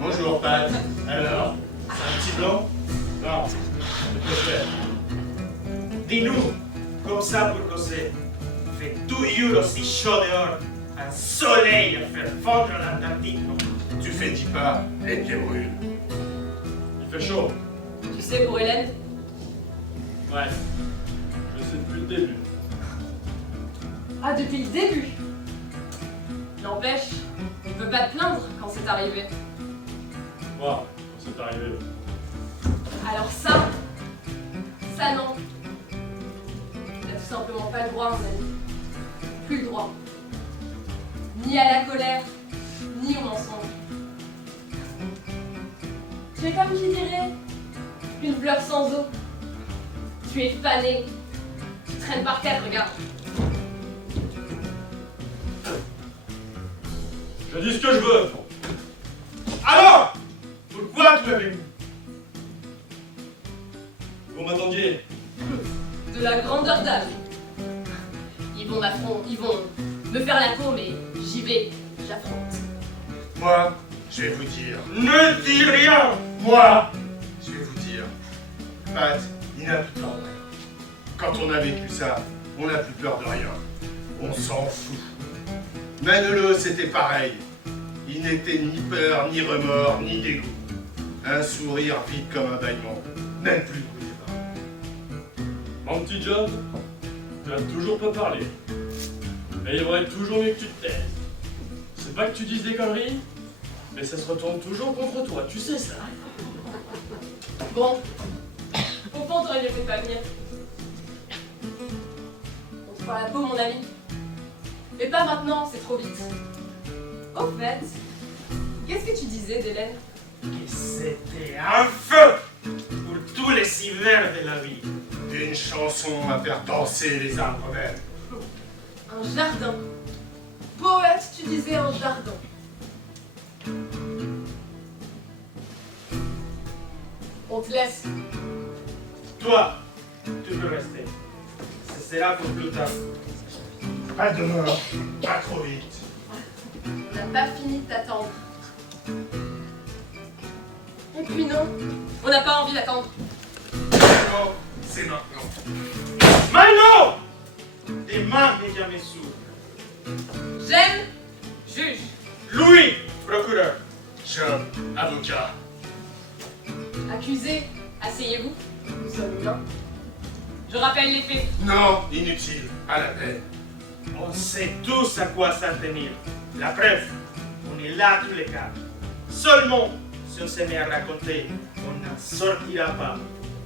Bonjour, Pat. Alors, c'est un petit blanc? Non, je peux faire. Dis-nous, comme ça pour causer. Fait tout you aussi chaud dehors. Un soleil à faire fondre l'Antarctique. Tu fais 10 pas, les pieds brûlent. Il fait chaud. Tu sais, pour Hélène, Ouais. Je sais depuis le début. ah, depuis le début. N'empêche, tu peux pas te plaindre quand c'est arrivé. Moi, quand c'est arrivé. Alors ça non. T'as tout simplement pas le droit, mon ami. Plus le droit. Ni à la colère, ni au mensonge. Tu es comme qui dirait une fleur sans eau. Tu es fané. Tu traînes par terre, regarde. Je dis ce que je veux. Alors, pourquoi tu m'avais mis? Vous m'attendiez. De la grandeur d'âme. Ils vont me faire la peau, mais j'y vais, j'affronte. Moi, je vais vous dire. Ne dis rien, moi. Je vais vous dire. Pat, il n'a plus peur de rien. Quand on a vécu ça, on n'a plus peur de rien. On s'en fout. Manolo, c'était pareil. Il n'était ni peur, ni remords, ni dégoût. Un sourire vide comme un bâillement. Même plus bruit des bras. Mon petit John, tu n'as toujours pas parlé. Mais il aurait toujours mieux que tu te taises. C'est pas que tu dises des conneries, mais ça se retourne toujours contre toi, tu sais ça. Bon, au fond, t'aurais mieux fait de pas venir. On te fera la peau, mon ami. Mais pas maintenant, c'est trop vite. Au fait, qu'est-ce que tu disais d'Hélène? Que c'était un feu pour tous les hivers de la vie. Une chanson à faire danser les arbres verts. Un jardin. Poète, tu disais un jardin. On te laisse. Toi, tu peux rester. Ce sera pour plus tard. Pas demain, pas trop vite. On n'a pas fini de t'attendre. Et puis non, on n'a pas envie d'attendre. Non, c'est maintenant. Maintenant! Tes mains n'est jamais sourdes. J'aime, juge. Louis, procureur. Jean, avocat. Accusé, asseyez-vous. Nous sommes humains. Je rappelle les faits. Non, inutile, pas la peine. On sait tous à quoi s'en tenir. La preuve, on est là tous les quatre. Seulement, si on se met à raconter, on n'en sortira pas.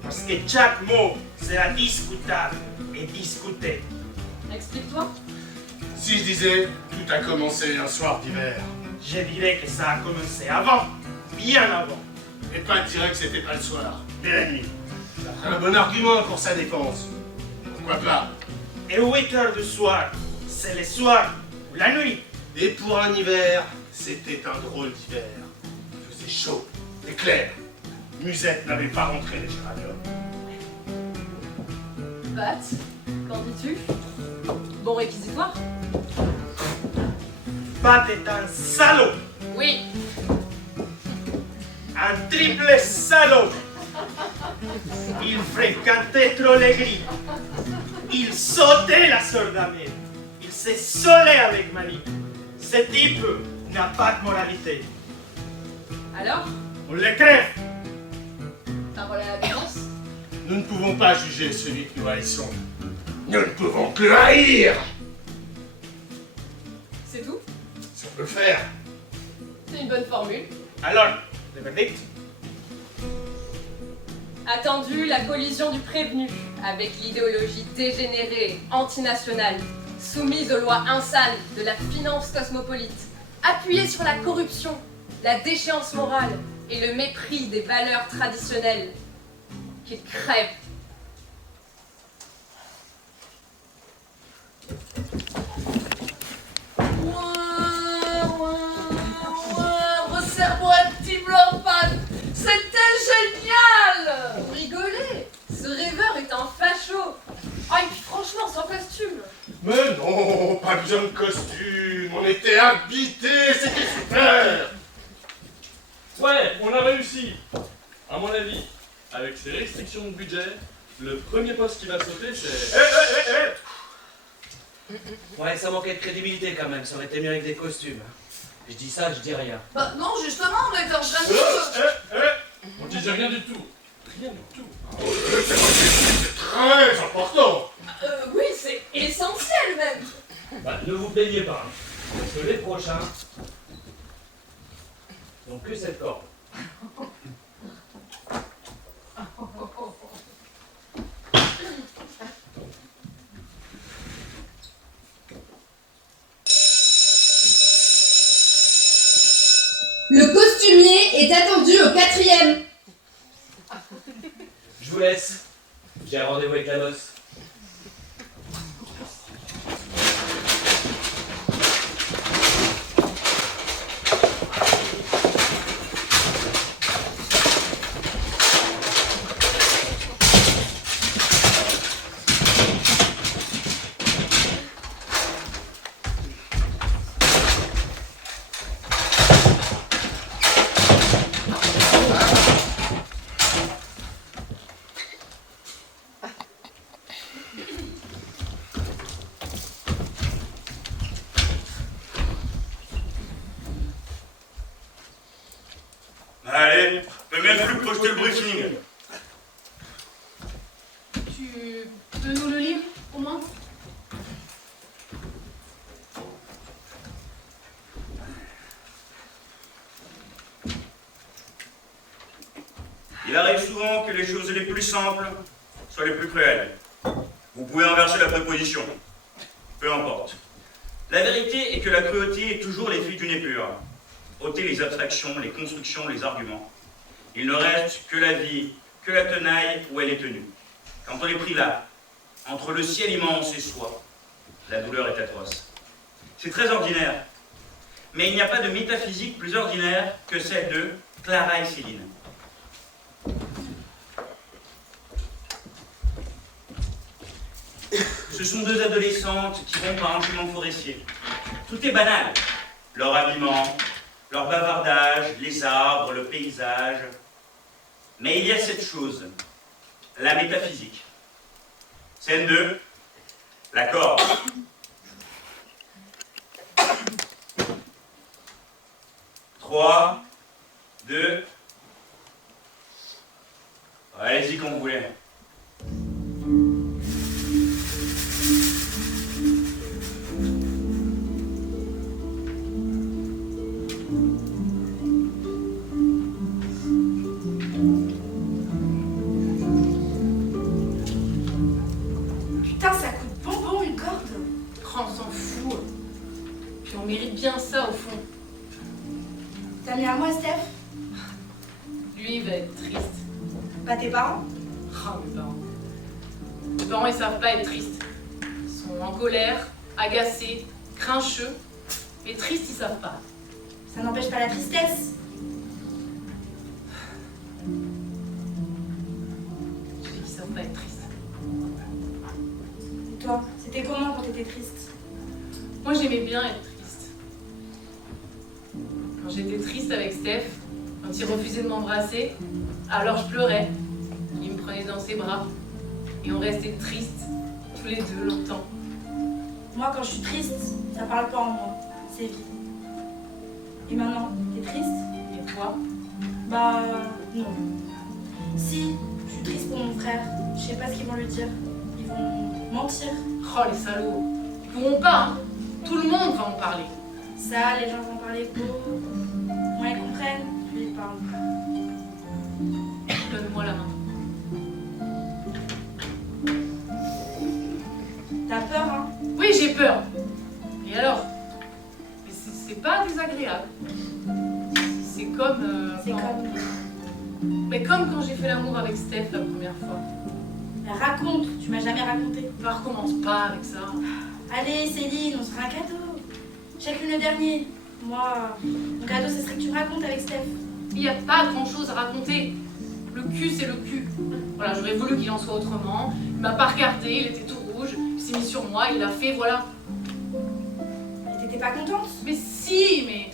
Parce que chaque mot sera discutable et discuté. Explique-toi. Si je disais, tout a commencé un soir d'hiver. Je dirais que ça a commencé avant, bien avant. Et Pat dirait que c'était pas le soir, mais la nuit. Ça ferait un bon argument pour sa défense. Pourquoi pas? Et 8 heures du soir, c'est le soir ou la nuit. Et pour un hiver, c'était un drôle d'hiver. Il faisait chaud et clair. Musette n'avait pas rentré les géraniums. Pat, qu'en dis-tu? Bon réquisitoire? Pat est un salaud. Oui. Un triple salaud. Il fréquentait trop les grilles. Il sautait la sœur d'Amel. Il s'est solé avec Mani. Ce type n'a pas de moralité. Alors? On le crève. T'as volé la défense? Nous ne pouvons pas juger celui que nous haïssons. Nous ne pouvons que le haïr. C'est tout? Si on peut le faire. C'est une bonne formule. Alors, le verdict? Attendu la collision du prévenu avec l'idéologie dégénérée, antinationale, soumise aux lois insanes de la finance cosmopolite, appuyée sur la corruption, la déchéance morale et le mépris des valeurs traditionnelles. Qu'il crève. Resserre-moi un petit blanc, Pat. C'était génial. Vous rigolez? Ce rêveur est un facho. Ah, et puis franchement, sans costume. Mais non, pas besoin de costume. On était habités, c'était super. Ouais, on a réussi. À mon avis, avec ces restrictions de budget, le premier poste qui va sauter, c'est... Ouais, ça manquait de crédibilité quand même, ça aurait été mieux avec des costumes. Je dis ça, je dis rien. Bah non, justement, on était en train de... On disait rien du tout. Rien du tout. C'est très important. Oui, c'est essentiel même. Bah, ne vous plaignez pas, parce que les prochains n'ont que cette corde. Le costumier est attendu au 4e. Je vous laisse, j'ai un rendez-vous avec la noce. Allez, on peut même plus projeter le briefing. Tu peux nous le lire, au moins? Il arrive souvent que les choses les plus simples soient les plus cruelles. Vous pouvez inverser la préposition. Peu importe. La vérité est que la cruauté est toujours l'effet d'une épure. Ôtez les abstractions, les constructions, les arguments. Il ne reste que la vie, que la tenaille où elle est tenue. Quand on est pris là, entre le ciel immense et soi, la douleur est atroce. C'est très ordinaire. Mais il n'y a pas de métaphysique plus ordinaire que celle de Clara et Céline. Ce sont deux adolescentes qui vont par un chemin forestier. Tout est banal. Leur habillement, leur bavardage, les arbres, le paysage. Mais il y a cette chose, la métaphysique. Scène 2, la corde. Trois, 2. Allez-y quand vous voulez. Putain, ça coûte bonbon une corde. Oh, on s'en fout. Puis on mérite bien ça, au fond. T'as mis à moi, Steph? Lui, il va être triste. Pas tes parents? Oh, mes parents. Mes parents, ils savent pas être tristes. Ils sont en colère, agacés, grincheux. Mais tristes, ils savent pas. Ça n'empêche pas la tristesse. Je dis qu'ils savent pas être tristes. Et toi, c'était comment quand t'étais triste? Moi, j'aimais bien être triste. Quand j'étais triste avec Steph, quand il refusait de m'embrasser, alors je pleurais. Il me prenait dans ses bras. Et on restait tristes, tous les deux, longtemps. Moi, quand je suis triste, ça parle pas en moi. C'est vide. Et maintenant, t'es triste? Et toi? Bah, non. Si, je suis triste pour mon frère. Je sais pas ce qu'ils vont lui dire. Ils vont mentir. Oh, les salauds. Ils pourront pas, hein. Tout le monde va en parler. Ça, les gens vont parler beau. Moi, ils comprennent, puis ils parlent. Donne-moi la main. T'as peur, hein? Oui, j'ai peur. Et alors? Mais c'est pas désagréable. C'est comme... C'est quand- comme... Mais comme quand j'ai fait l'amour avec Steph la première fois. Mais raconte, tu m'as jamais raconté. Bah, recommence pas avec ça. Allez, Céline, on se fera un cadeau. Chacune le dernier. Moi, mon cadeau, ce serait que tu me racontes avec Steph. Il n'y a pas grand chose à raconter. Le cul, c'est le cul. Voilà, j'aurais voulu qu'il en soit autrement. Il m'a pas regardé, il était tout rouge. Il s'est mis sur moi, il l'a fait, voilà. Et t'étais pas contente? Mais si, mais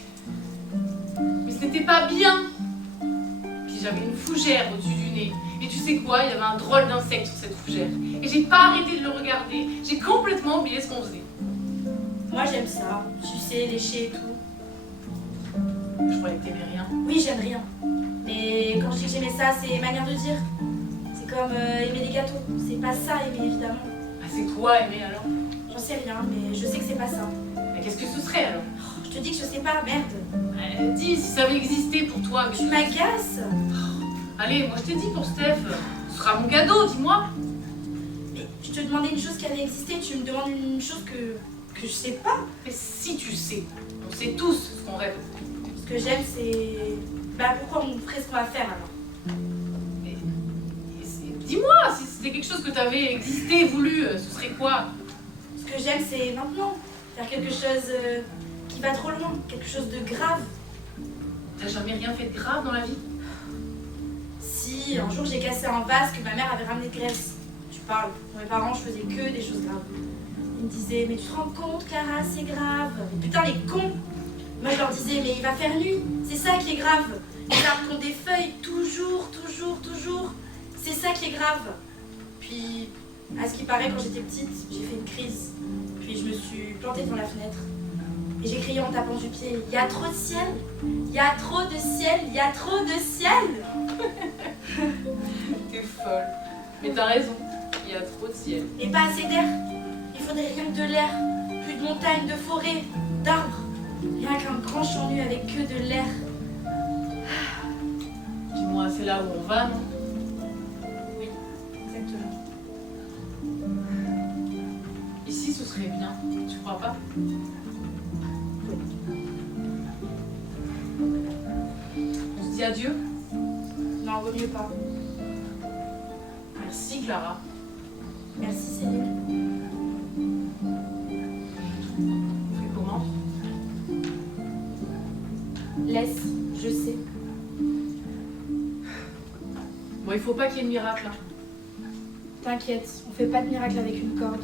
ce n'était pas bien. Puis j'avais une fougère au-dessus du nez. Et tu sais quoi, il y avait un drôle d'insecte sur cette fougère. et j'ai pas arrêté de le regarder. J'ai complètement oublié ce qu'on faisait. Moi j'aime ça, sucer, lécher et tout. Je croyais que t'aimais rien. Oui, j'aime rien. Mais quand je dis que j'aimais ça, c'est manière de dire. C'est comme aimer les gâteaux. C'est pas ça aimer, évidemment. Ah, c'est quoi aimer alors? J'en sais rien, mais je sais que c'est pas ça. Mais qu'est-ce que ce serait alors? Je te dis que je sais pas, merde. Dis si ça avait existé pour toi. Tu m'agaces. Allez, moi je t'ai dit pour Steph. Ce sera mon cadeau, dis-moi. Mais je te demandais une chose qui avait existé, tu me demandes une chose que je sais pas. Mais si tu sais, on sait tous ce qu'on rêve. Ce que j'aime, c'est... Bah pourquoi on ferait ce qu'on va faire alors? Mais dis-moi, si c'était quelque chose que t'avais existé, voulu, ce serait quoi? Ce que j'aime, c'est maintenant. Faire quelque chose qui va trop loin, quelque chose de grave. T'as jamais rien fait de grave dans la vie? Si, un jour j'ai cassé un vase que ma mère avait ramené de Grèce. Tu parles, pour mes parents, je faisais que des choses graves. Ils me disaient, mais tu te rends compte, Clara, c'est grave. Mais putain, les cons! Moi je leur disais, mais il va faire nuit, c'est ça qui est grave. Les arbres qui ont des feuilles, toujours. C'est ça qui est grave. Puis, à ce qui paraît, quand j'étais petite, j'ai fait une crise. Puis je me suis plantée devant la fenêtre. Et j'ai crié en tapant du pied, il y a trop de ciel, il y a trop de ciel, il y a trop de ciel. T'es folle. Mais t'as raison, il y a trop de ciel. Et pas assez d'air. Il faudrait rien que de l'air. Plus de montagnes, de forêts, d'arbres. Rien qu'un grand champ nu avec que de l'air. Dis-moi, c'est là où on va, non? Oui, exactement. Ici, ce serait bien, tu crois pas? On se dit adieu? Non, vaut mieux pas. Merci, Clara. Merci, Céline. On fait comment? Laisse, je sais. Bon, il faut pas qu'il y ait de miracle, hein. T'inquiète, on fait pas de miracle avec une corde.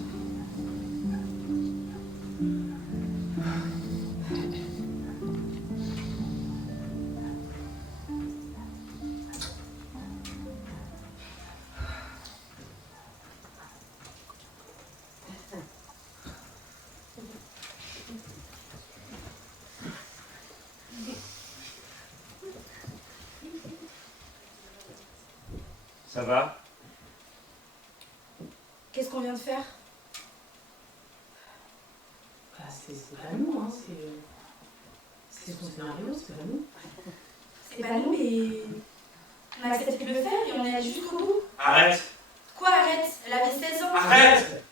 Ça va? Qu'est-ce qu'on vient de faire? Bah, c'est pas nous, hein, c'est son scénario, c'est pas nous. C'est pas nous, mais on a accepté de le faire et on est allé jusqu'au bout. Arrête! Quoi, arrête? Elle avait 16 ans. Arrête!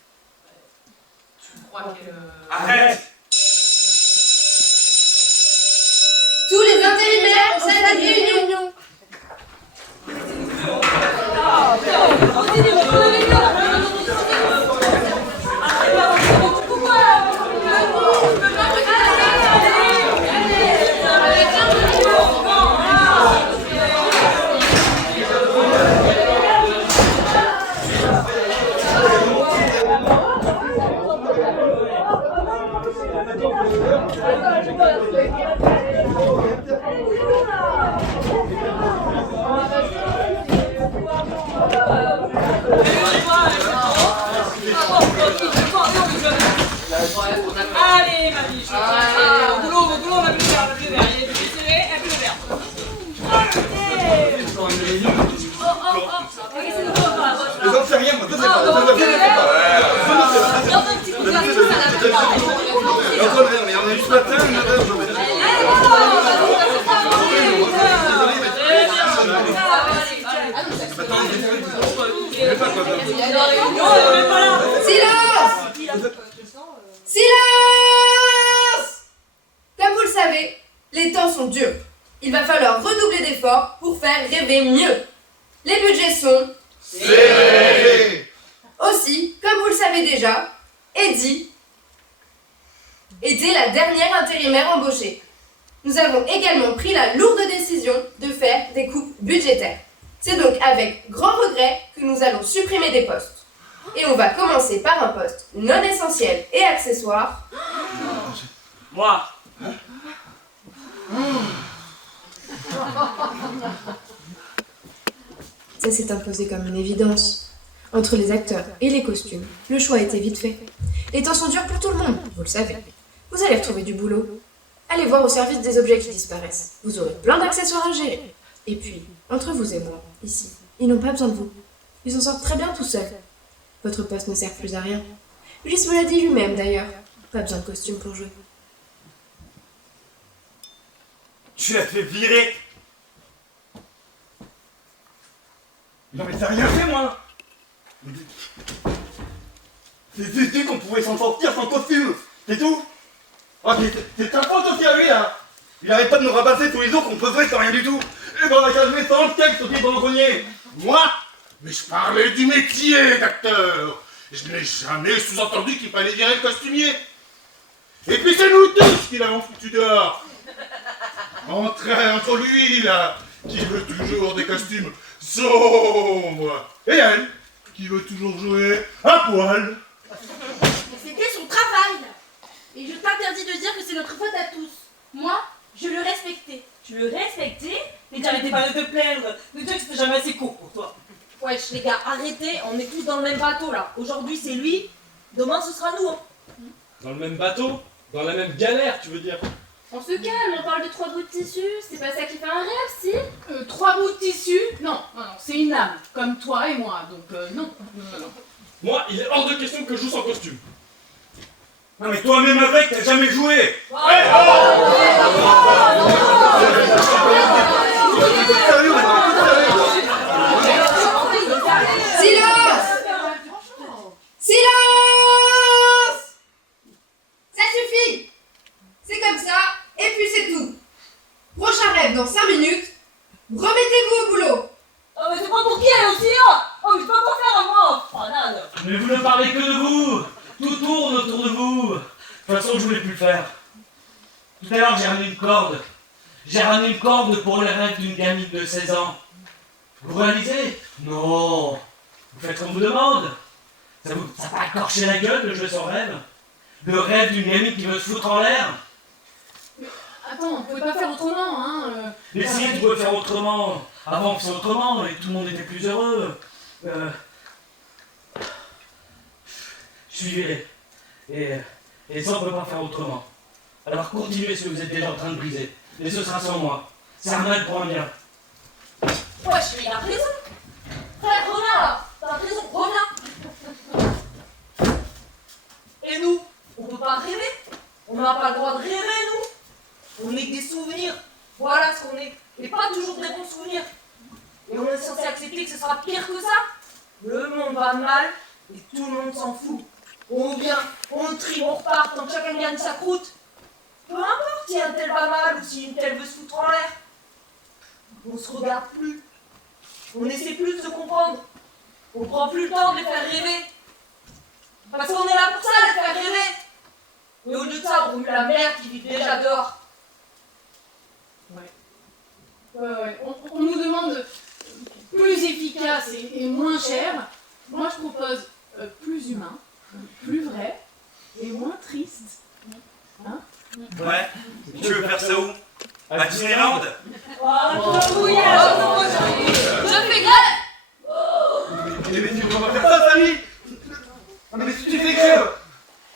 Tu crois que... Arrête! Tous les intérimaires en salle de réunion. Allez, ma biche. Au boulot, on va plus faire, il est plus serré, un peu de verre. J'en sais rien, moi, je sais pas. Mais on a eu ce matin, Silence! Comme vous le savez, les temps sont durs. Il va falloir redoubler d'efforts pour faire rêver mieux. Les budgets sont serrés. Aussi, comme vous le savez déjà, Eddie était la dernière intérimaire embauchée. Nous avons également pris la lourde décision de faire des coupes budgétaires. C'est donc avec grand regret que nous allons supprimer des postes. Et on va commencer par un poste non essentiel et accessoire. Moi. Ça s'est imposé comme une évidence. Entre les acteurs et les costumes, le choix était vite fait. Les temps sont durs pour tout le monde, vous le savez. Vous allez retrouver du boulot. Allez voir au service des objets qui disparaissent. Vous aurez plein d'accessoires à gérer. Et puis, entre vous et moi, ici, ils n'ont pas besoin de vous. Ils s'en sortent très bien tout seuls. Votre poste ne sert plus à rien. Ulysse me l'a dit lui-même d'ailleurs. Pas besoin de costume pour jouer. Tu l'as fait virer. Non mais t'as rien fait, moi. C'est dit qu'on pouvait s'en sortir sans costume. C'est tout. Oh, c'est ta faute aussi à lui, là. Il arrête pas de nous rabasser tous les jours qu'on faisait sans rien du tout. Et ben on a qu'à jouer sans le texte qui est dans le grenier. Moi? Mais je parlais du métier d'acteur. Je n'ai jamais sous-entendu qu'il fallait virer le costumier. Et puis c'est nous tous qui l'avons foutu dehors. Entre lui, là, qui veut toujours des costumes sombres, et elle, qui veut toujours jouer à poil. C'était son travail, là. Et je t'interdis de dire que c'est notre faute à tous. Moi, je le respectais. Tu le respectais? Mais t'arrêtais pas de te plaindre, de dire que c'était jamais assez court pour toi. Wesh les gars, arrêtez, on est tous dans le même bateau là. Aujourd'hui c'est lui, demain ce sera nous. Hein. Dans le même bateau? Dans la même galère, tu veux dire? On se calme, on parle de 3 bouts de tissu, c'est pas ça qui fait un rêve, si? 3 bouts de tissu? Non, c'est une âme, comme toi et moi, donc non. Moi, il est hors de question que je joue sans costume. Non mais toi-même avec, t'as jamais joué. Silence! Silence! Ça suffit! C'est comme ça, et puis c'est tout. Prochain rêve dans 5 minutes. Remettez-vous au boulot. Oh mais c'est pas pour qui elle aussi là. Oh mais je peux pas faire un moi. Oh nade. Mais vous ne parlez que de vous. Tout tourne autour de vous. De toute façon, je voulais plus le faire. Tout à l'heure, j'ai ramené une corde. J'ai ramené une corde pour le rêve d'une gamine de 16 ans. Vous réalisez? Non. Vous faites comme vous demande. Ça va écorcher la gueule de jouer son rêve? Le rêve d'une gamine qui veut se foutre en l'air? Attends, on pouvait pas faire autrement, hein. Mais si, tu pouvais faire autrement. Avant, on faisait autrement et tout le monde était plus heureux. Suivez. Et ça, on peut pas faire autrement. Alors continuez ce que vous êtes déjà en train de briser. Et ce sera sans moi. C'est un mal pour un bien. Wesh mais il a raison. Frère, reviens là. T'as raison, reviens. Et nous, on peut pas rêver. On n'a pas le droit de rêver nous. On est que des souvenirs. Voilà ce qu'on est. Et pas toujours des bons souvenirs. Et on est censé accepter que ce sera pire que ça. Le monde va mal et tout le monde s'en fout. On vient, on trie, on repart, tant que chacun gagne sa croûte. Peu importe si un tel va mal ou si une telle veut se foutre en l'air. On se regarde plus. On n'essaie plus de se comprendre. On prend plus le temps de les faire rêver. Parce qu'on est là pour ça, les faire rêver. Et au lieu de ça, on remue la merde qui vit déjà dehors. Ouais. On nous demande plus efficace et moins cher. Moi, je propose plus humain, plus vrai et moins triste. Hein? Ouais. Tu veux faire ça où? À Disneyland? Je fais grève. Mais tu peux pas faire ça, Samy. Mais si tu fais grève,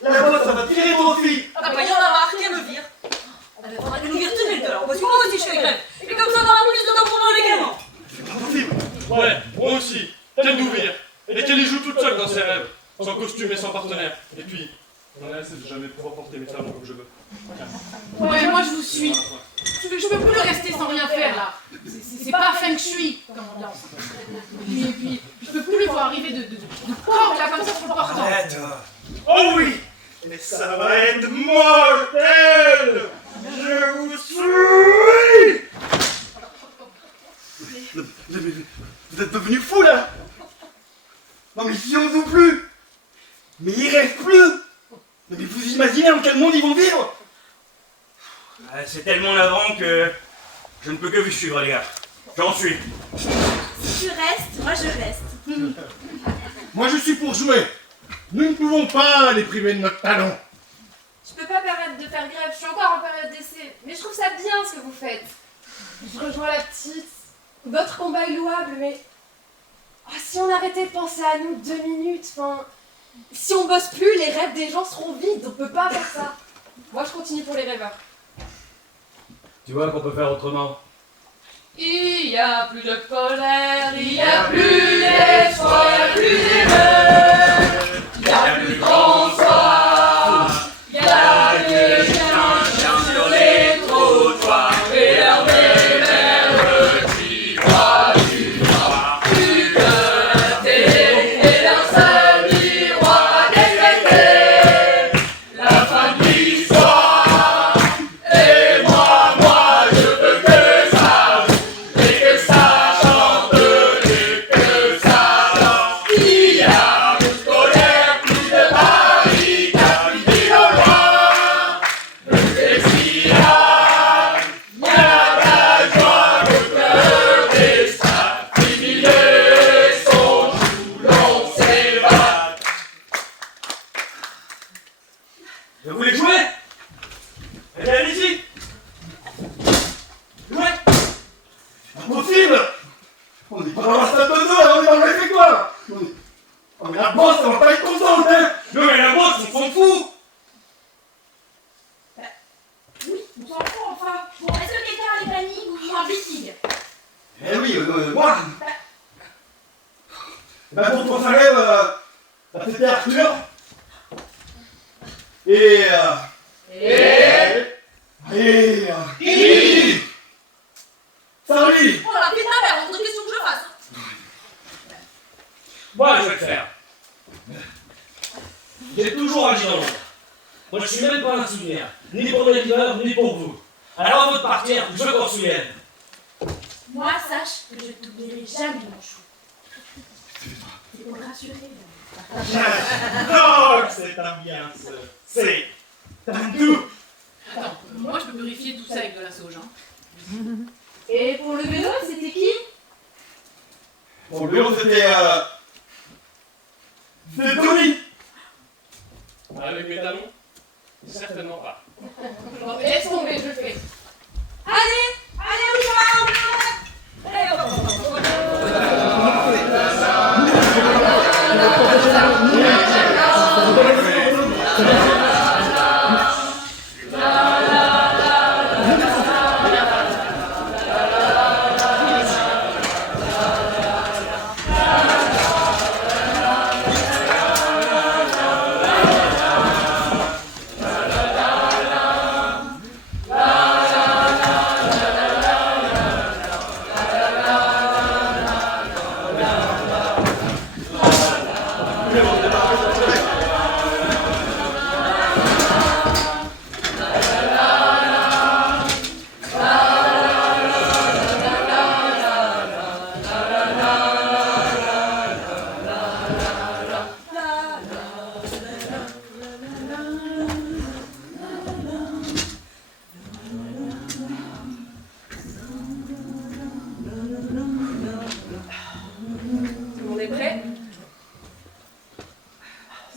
la boîte, ça va tirer toi aussi. Ah bah y'en a marre qu'elle me vire. Faudrait que nous vire tous les deux alors, parce que moi aussi je fais grève. Et comme ça on aura plus de temps pour nous les gamins. C'est pas possible. Ouais, moi aussi. Qu'elle nous vire. Et qu'elle y joue toute seule dans ses rêves. Sans costume et sans partenaire. Et puis, on a assez de jamais pouvoir porter mes talons comme je veux. Ouais, moi je vous suis. Je peux plus rester sans rien faire là. C'est pas feng shui comme ambiance. Et puis, je peux plus les voir arriver de porte là comme ça sur le portant. Arrête. Oh oui! Et ça va être mortel! Je vous suis! Vous êtes devenus fous là. Non mais si on joue plus. Mais il reste plus. Mais vous imaginez dans quel monde ils vont vivre? C'est tellement navrant que je ne peux que vous suivre, les gars. J'en suis. Si tu restes, moi je reste. Moi je suis pour jouer. Nous ne pouvons pas les priver de notre talent. Je peux pas permettre de faire grève, je suis encore en période d'essai. Mais je trouve ça bien ce que vous faites. Je rejoins la petite. Votre combat est louable, mais... Ah, si on arrêtait de penser à nous 2 minutes, enfin... Si on bosse plus, les rêves des gens seront vides, on peut pas faire ça. Moi, je continue pour les rêveurs. Tu vois qu'on peut faire autrement. Il y a plus de colère, il y a plus d'espoir, il y a plus d'humeur, il y a plus de grand soir, il y a des chiens sur les trottoirs, et leurs mères qui voient du noir, plus que la télé, et leur seul miroir à détecter la fin de l'histoire. Et moi, je veux que ça, et que ça chante, et que ça danse. Il y a plus de colère, plus de barricades, plus d'îles au loin. Et s'il y a de la joie au cœur des stades, criminels sont où l'on s'évade. Vous voulez jouer? Allez, allez-y! Jouer! Impossible! On est pas dans la salle de jeu, on est dans le fait quoi là? On est la bosse, on va pas être content, hein! Non mais la bosse, on s'en fout! Oui, on s'en fout enfin. Bon, est-ce que quelqu'un a les paniques ou un meeting? Eh oui, moi! Bah pour ton salaire, c'était Arthur. Et Charlie! Oh la putain, mais on qu'est-ce que je fasse? Moi, je vais le faire. J'ai toujours agi dans l'ombre. Moi, je suis même pas un souvenir. Ni pour les leaders, ni pour vous. Alors, avant de partir, je veux qu'on se souvienne. Moi, sache que je ne t'oublierai jamais, mon chou. C'est pour te rassurer. Oh, c'est un bien, c'est un doux. Attends, moi je peux purifier tout ça avec de la sauge. Hein. Et pour le vélo, c'était qui? Bon, le bureau c'était Tony! Avec mes talons? Certainement pas. Bon, laisse tomber, je le fais. Allez, on y va. Allez, Tout le monde est prêt?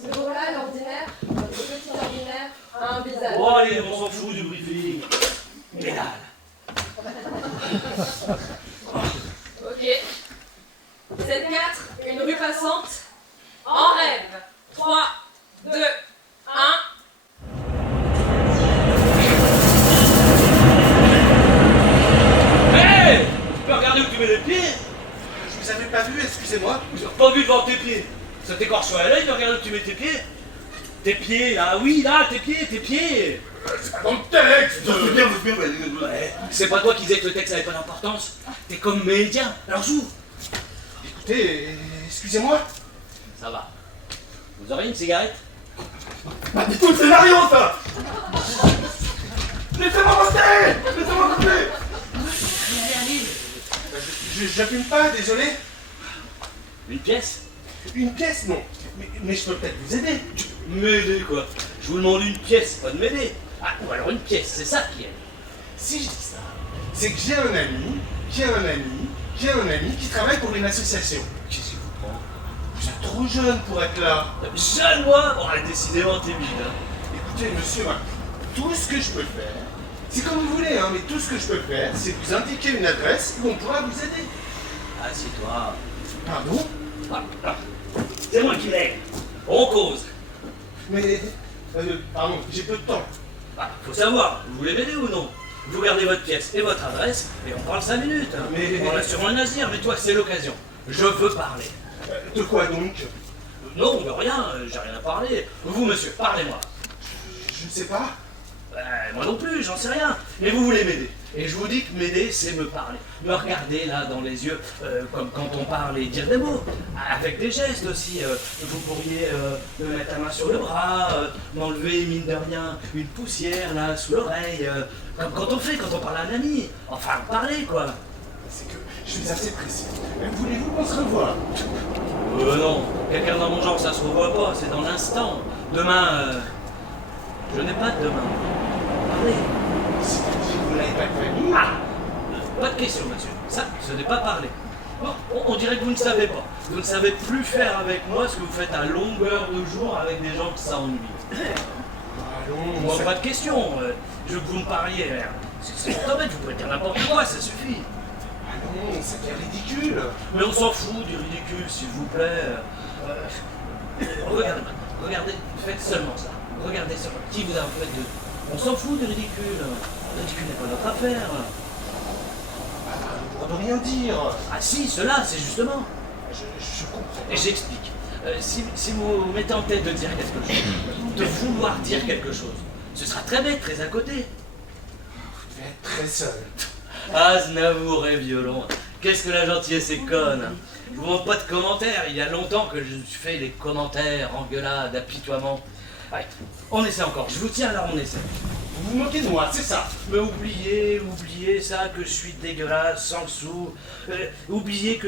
Ce jour-là, l'ordinaire, le petit ordinaire, a un visage. Bon, allez, on s'en fout du briefing. Pédale. Ok. Scène 4, une rue passante. En rêve. 3, 2, 1. Hé! Tu peux regarder où tu mets les pieds? Je vous avais pas vu, excusez-moi. J'ai pas vu devant tes pieds. Ça t'écorche à l'œil de regarder où tu mets tes pieds? Tes pieds, là, oui, là, tes pieds! C'est pas dans le texte. Ouais, c'est pas toi qui disais que le texte avait pas d'importance. T'es comme médien, alors joue! Écoutez, excusez-moi. Ça va. Vous aurez une cigarette? Pas du tout le scénario ça! Laissez-moi passer! Laissez-moi passer! J'appume pas, désolé. Une pièce? Une pièce, non. Mais je peux peut-être vous aider. M'aider quoi? Je vous demande une pièce, pas de m'aider. Ah, ou alors une pièce, c'est ça qui est. Si je dis ça, c'est que j'ai un ami, qui travaille pour une association. Qu'est-ce qui vous prend? Vous êtes trop jeune pour être là. Jeune moi? Bon, décidément t'es vide. Hein. Écoutez, monsieur, tout ce que je peux faire, c'est comme vous voulez, hein, mais tout ce que je peux faire, c'est vous indiquer une adresse où on pourra vous aider. Assieds-toi. Pardon? C'est moi qui l'ai. On cause. Mais... pardon, j'ai peu de temps. Faut savoir, vous voulez m'aider ou non? Vous gardez votre pièce et votre adresse, et on parle 5 minutes. Mais... On a sûrement une à se dire, mais toi, c'est l'occasion. Je veux parler. De quoi donc? Non, de rien, j'ai rien à parler. Vous, monsieur, parlez-moi. Je ne sais pas. Moi non plus, j'en sais rien. Mais vous voulez m'aider. Et je vous dis que m'aider, c'est me parler. Me regarder là dans les yeux, comme quand on parle et dire des mots. Avec des gestes aussi. Vous pourriez me mettre la main sur le bras, m'enlever, mine de rien, une poussière là sous l'oreille. Comme quand on fait, quand on parle à un ami. Enfin, parler quoi. C'est que je suis assez pressé. Voulez-vous qu'on se revoie? Non, quelqu'un dans mon genre, ça se revoit pas, c'est dans l'instant. Demain, je n'ai pas de demain. Parlez. C'est-à-dire que vous n'avez pas de famille? Pas de question, monsieur. Ça, ce n'est pas parler. Bon, on dirait que vous ne savez pas. Vous ne savez plus faire avec moi ce que vous faites à longueur de jour avec des gens qui s'ennuient. Allons, Moi, pas de question. Je veux que vous me parliez. C'est pas bête, vous pouvez dire n'importe quoi, ça suffit. Allons, ça devient ridicule. Mais on s'en fout du ridicule, s'il vous plaît. Regardez, faites seulement ça. Regardez seulement. Qui vous a fait de... On s'en fout du ridicule. Le ridicule n'est pas notre affaire. On ne peut rien dire. Ah si, cela, c'est justement. Je comprends. Et j'explique. Si vous mettez en tête de dire quelque chose, de vouloir dire quelque chose, ce sera très bête, très à côté. Vous devez être très seul. Aznavour et violon. Qu'est-ce que la gentillesse est conne. Je vous montre pas de commentaires. Il y a longtemps que je fais les commentaires, engueulades, apitoiements. Allez, on essaie encore. Je vous tiens là, on essaie. Vous vous moquez de moi, c'est ça? Mais oubliez ça, que je suis dégueulasse, sans le sou. Oubliez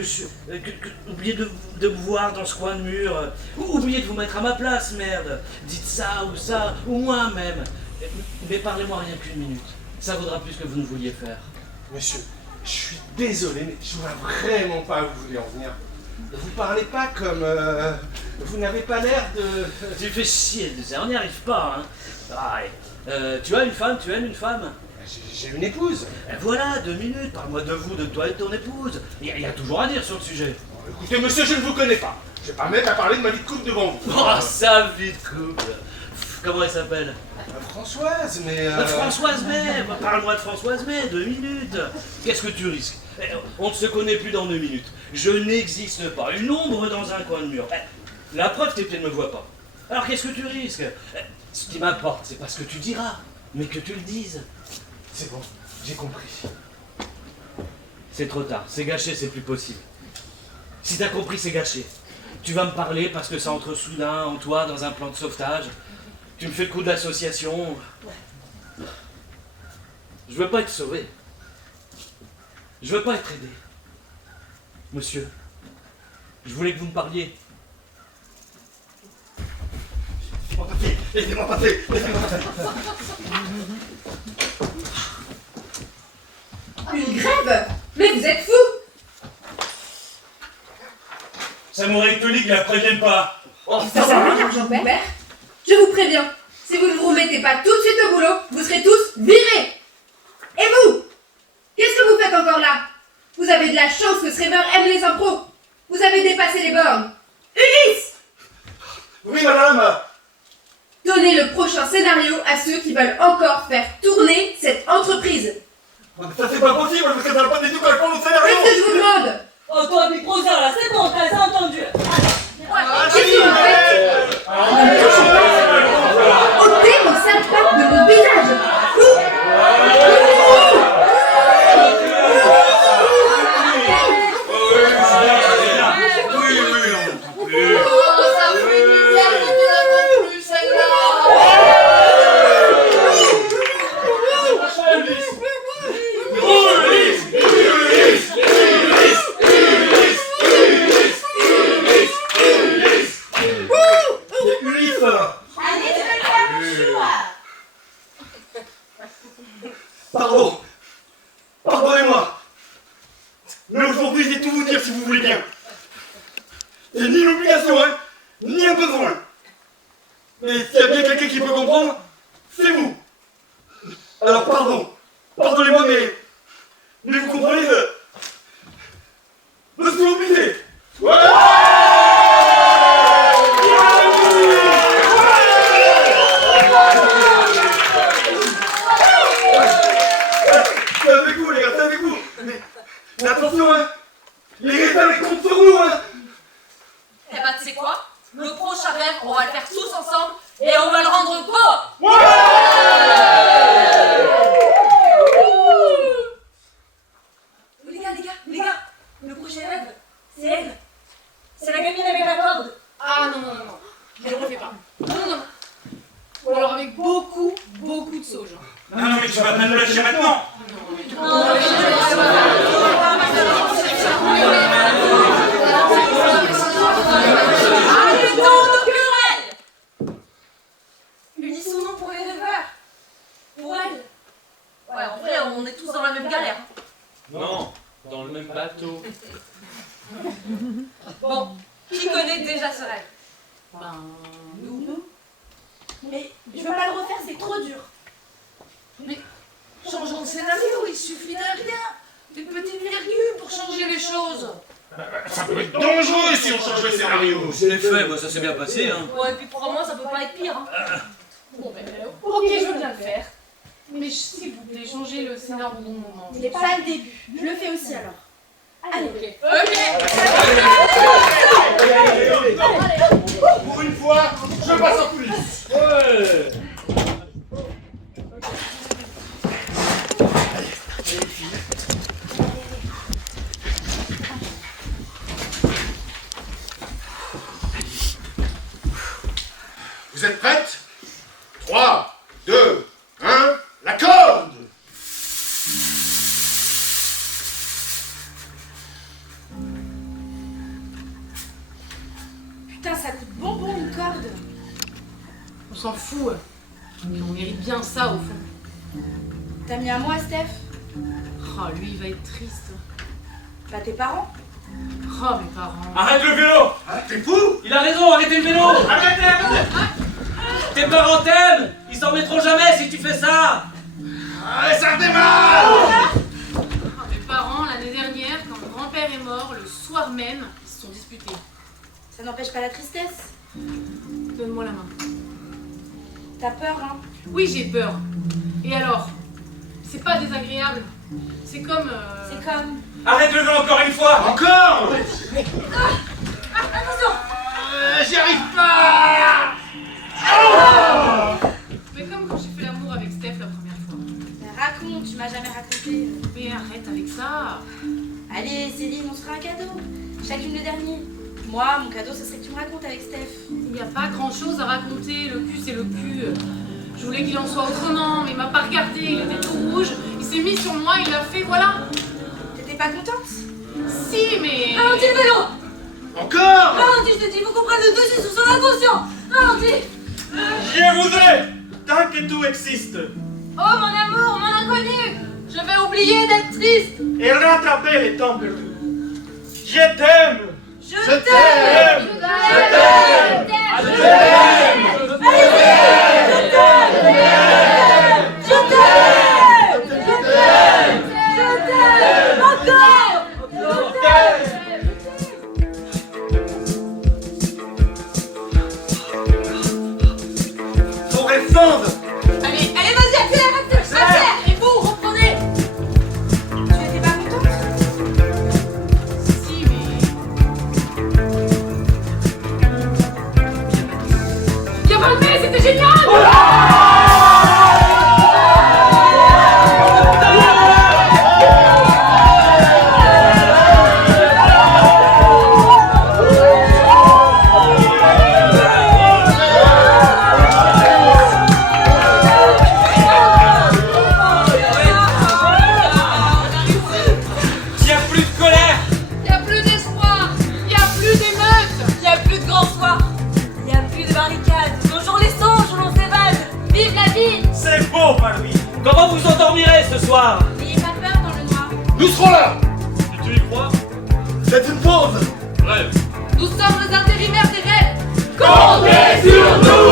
oubliez de me voir dans ce coin de mur. Oubliez de vous mettre à ma place, merde. Dites ça, ou moi-même. Mais parlez-moi rien qu'une minute. Ça vaudra plus que vous ne vouliez faire. Monsieur, je suis désolé, mais je vois vraiment pas où vous voulez en venir. Vous parlez pas comme... vous n'avez pas l'air de... Tu fais chier, on n'y arrive pas, hein. Tu as une femme, tu aimes une femme? J'ai une épouse. Et voilà, 2 minutes, parle-moi de vous, de toi et de ton épouse. Il y a toujours à dire sur le sujet. Écoutez, monsieur, je ne vous connais pas. Je vais pas me mettre à parler de ma vie de couple devant vous. Oh, sa vie de couple. Comment elle s'appelle? Françoise, mais... Françoise May. Parle-moi de Françoise May, 2 minutes. Qu'est-ce que tu risques? On ne se connaît plus dans 2 minutes. Je n'existe pas. Une ombre dans un coin de mur. La preuve, tes pieds ne me voient pas. Alors qu'est-ce que tu risques? Ce qui m'importe, c'est pas ce que tu diras, mais que tu le dises. C'est bon, j'ai compris. C'est trop tard, c'est gâché, c'est plus possible. Si t'as compris, c'est gâché. Tu vas me parler parce que ça entre soudain en toi dans un plan de sauvetage. Tu me fais le coup de l'association. Je veux pas être sauvé. Je veux pas être aidé. Monsieur, je voulais que vous me parliez. Laissez-moi passer. Une grève? Mais vous êtes fous! Samouraï Tonique, la prévienne pas. Ça sert à rien, Jean-Père. Je vous préviens, si vous ne vous remettez pas tout de suite au boulot, vous serez tous virés. Et vous? Qu'est-ce que vous faites encore là? Vous avez de la chance que ce rêveur aime les impros. Vous avez dépassé les bornes. Ulysse! Oui, madame. Donnez le prochain scénario à ceux qui veulent encore faire tourner cette entreprise. Ça c'est pas possible parce que ça va pas du tout correspondre au scénario. Qu'est-ce que je vous demande? Oh, toi, Microsa, là, c'est bon, t'as entendu. Qu'est-ce que vous faites? Ôtez vos sales pattes de mon visage. Pardon. Pardonnez-moi. Mais aujourd'hui, je vais tout vous dire si vous voulez bien. C'est ni une obligation, hein, ni un besoin. Mais s'il y a bien quelqu'un qui peut comprendre, c'est vous. Alors pardon. Pardonnez-moi, mais vous comprenez, je suis obligé. Ouais. on va le rendre quoi? Les gars, le prochain rêve, c'est elle. C'est la gamine avec la corde. Ah non, je ne le refais pas. Non. Ou alors avec beaucoup de sauge. Non, mais tu vas pas me lâcher maintenant. Arrêtons nos querelles. Unissons nom pour les rêveurs. Pour elle. Ouais, en vrai, on est tous dans la même galère. Non, dans le même bateau. Bon, qui connaît déjà ce rêve? Ben, Nous. Mais je veux pas le refaire, c'est trop dur. Mais changeons de scénario, il suffit d'un rien. Des petites virgules pour changer les choses. Ça peut être dangereux si on change le scénario. C'est les faits, moi ça s'est bien passé, hein. Ouais, et puis pour moi, ça peut pas être pire. Hein. bon, ok, je veux bien le faire. Mais s'il vous plaît, changez le scénario au bon moment. Il est pas le début. Je le fais aussi alors. Allez. Pour une fois, je passe en coulisses. Ouais. Vous êtes prêtes? 3, 2, 1, la corde! Putain, ça coûte bonbon une corde. On s'en fout. Mais on mérite bien ça au fond. T'as mis un mot à Steph? Oh, lui, il va être triste. Pas tes parents? Oh, mes parents. Arrête le vélo! T'es fou? Il a raison, arrêtez le vélo. Arrêtez! Tes parents t'aiment. Ils s'en mettront jamais si tu fais ça. Allez, ça redémarre! Oh, mes parents, l'année dernière, quand mon grand-père est mort, le soir même, ils se sont disputés. Ça n'empêche pas la tristesse. Donne-moi la main. T'as peur, hein? Oui, j'ai peur. Et alors? C'est pas désagréable. C'est comme... C'est comme... Arrête le vélo encore une fois. Encore? Attention! J'y arrive pas! Mais comme quand j'ai fait l'amour avec Steph la première fois. Mais raconte, tu m'as jamais raconté. Mais arrête avec ça. Allez, Céline, on se fera un cadeau. Chacune le dernier. Moi, mon cadeau, ce serait que tu me racontes avec Steph. Il n'y a pas grand-chose à raconter. Le cul, c'est le cul. Je voulais qu'il en soit autrement, mais il m'a pas regardé. Il était tout rouge. Il s'est mis sur moi, il l'a fait, voilà. T'étais pas contente? Si, mais... Ralentis le vélo! Encore? Ralentis, je te dis, il faut qu'on prenne le dessus sur son inconscient! Ralentis! Je voudrais, tant que tu existes, Oh mon amour, mon inconnu, je vais oublier d'être triste. et rattraper les temps perdus. Je t'aime! Je t'aime. t'aime. Je t'aime. Je t'aime. Faut répondre. Allez, vas-y, accélère! Et vous, reprenez! Tu étais pas contente? Si, mais... Bien palmé, c'était génial! Comment vous endormirez ce soir? N'ayez pas peur dans le noir. Nous serons là! Si tu y crois, C'est une pause! rêve. Nous sommes les intérimaires des rêves. Comptez sur nous!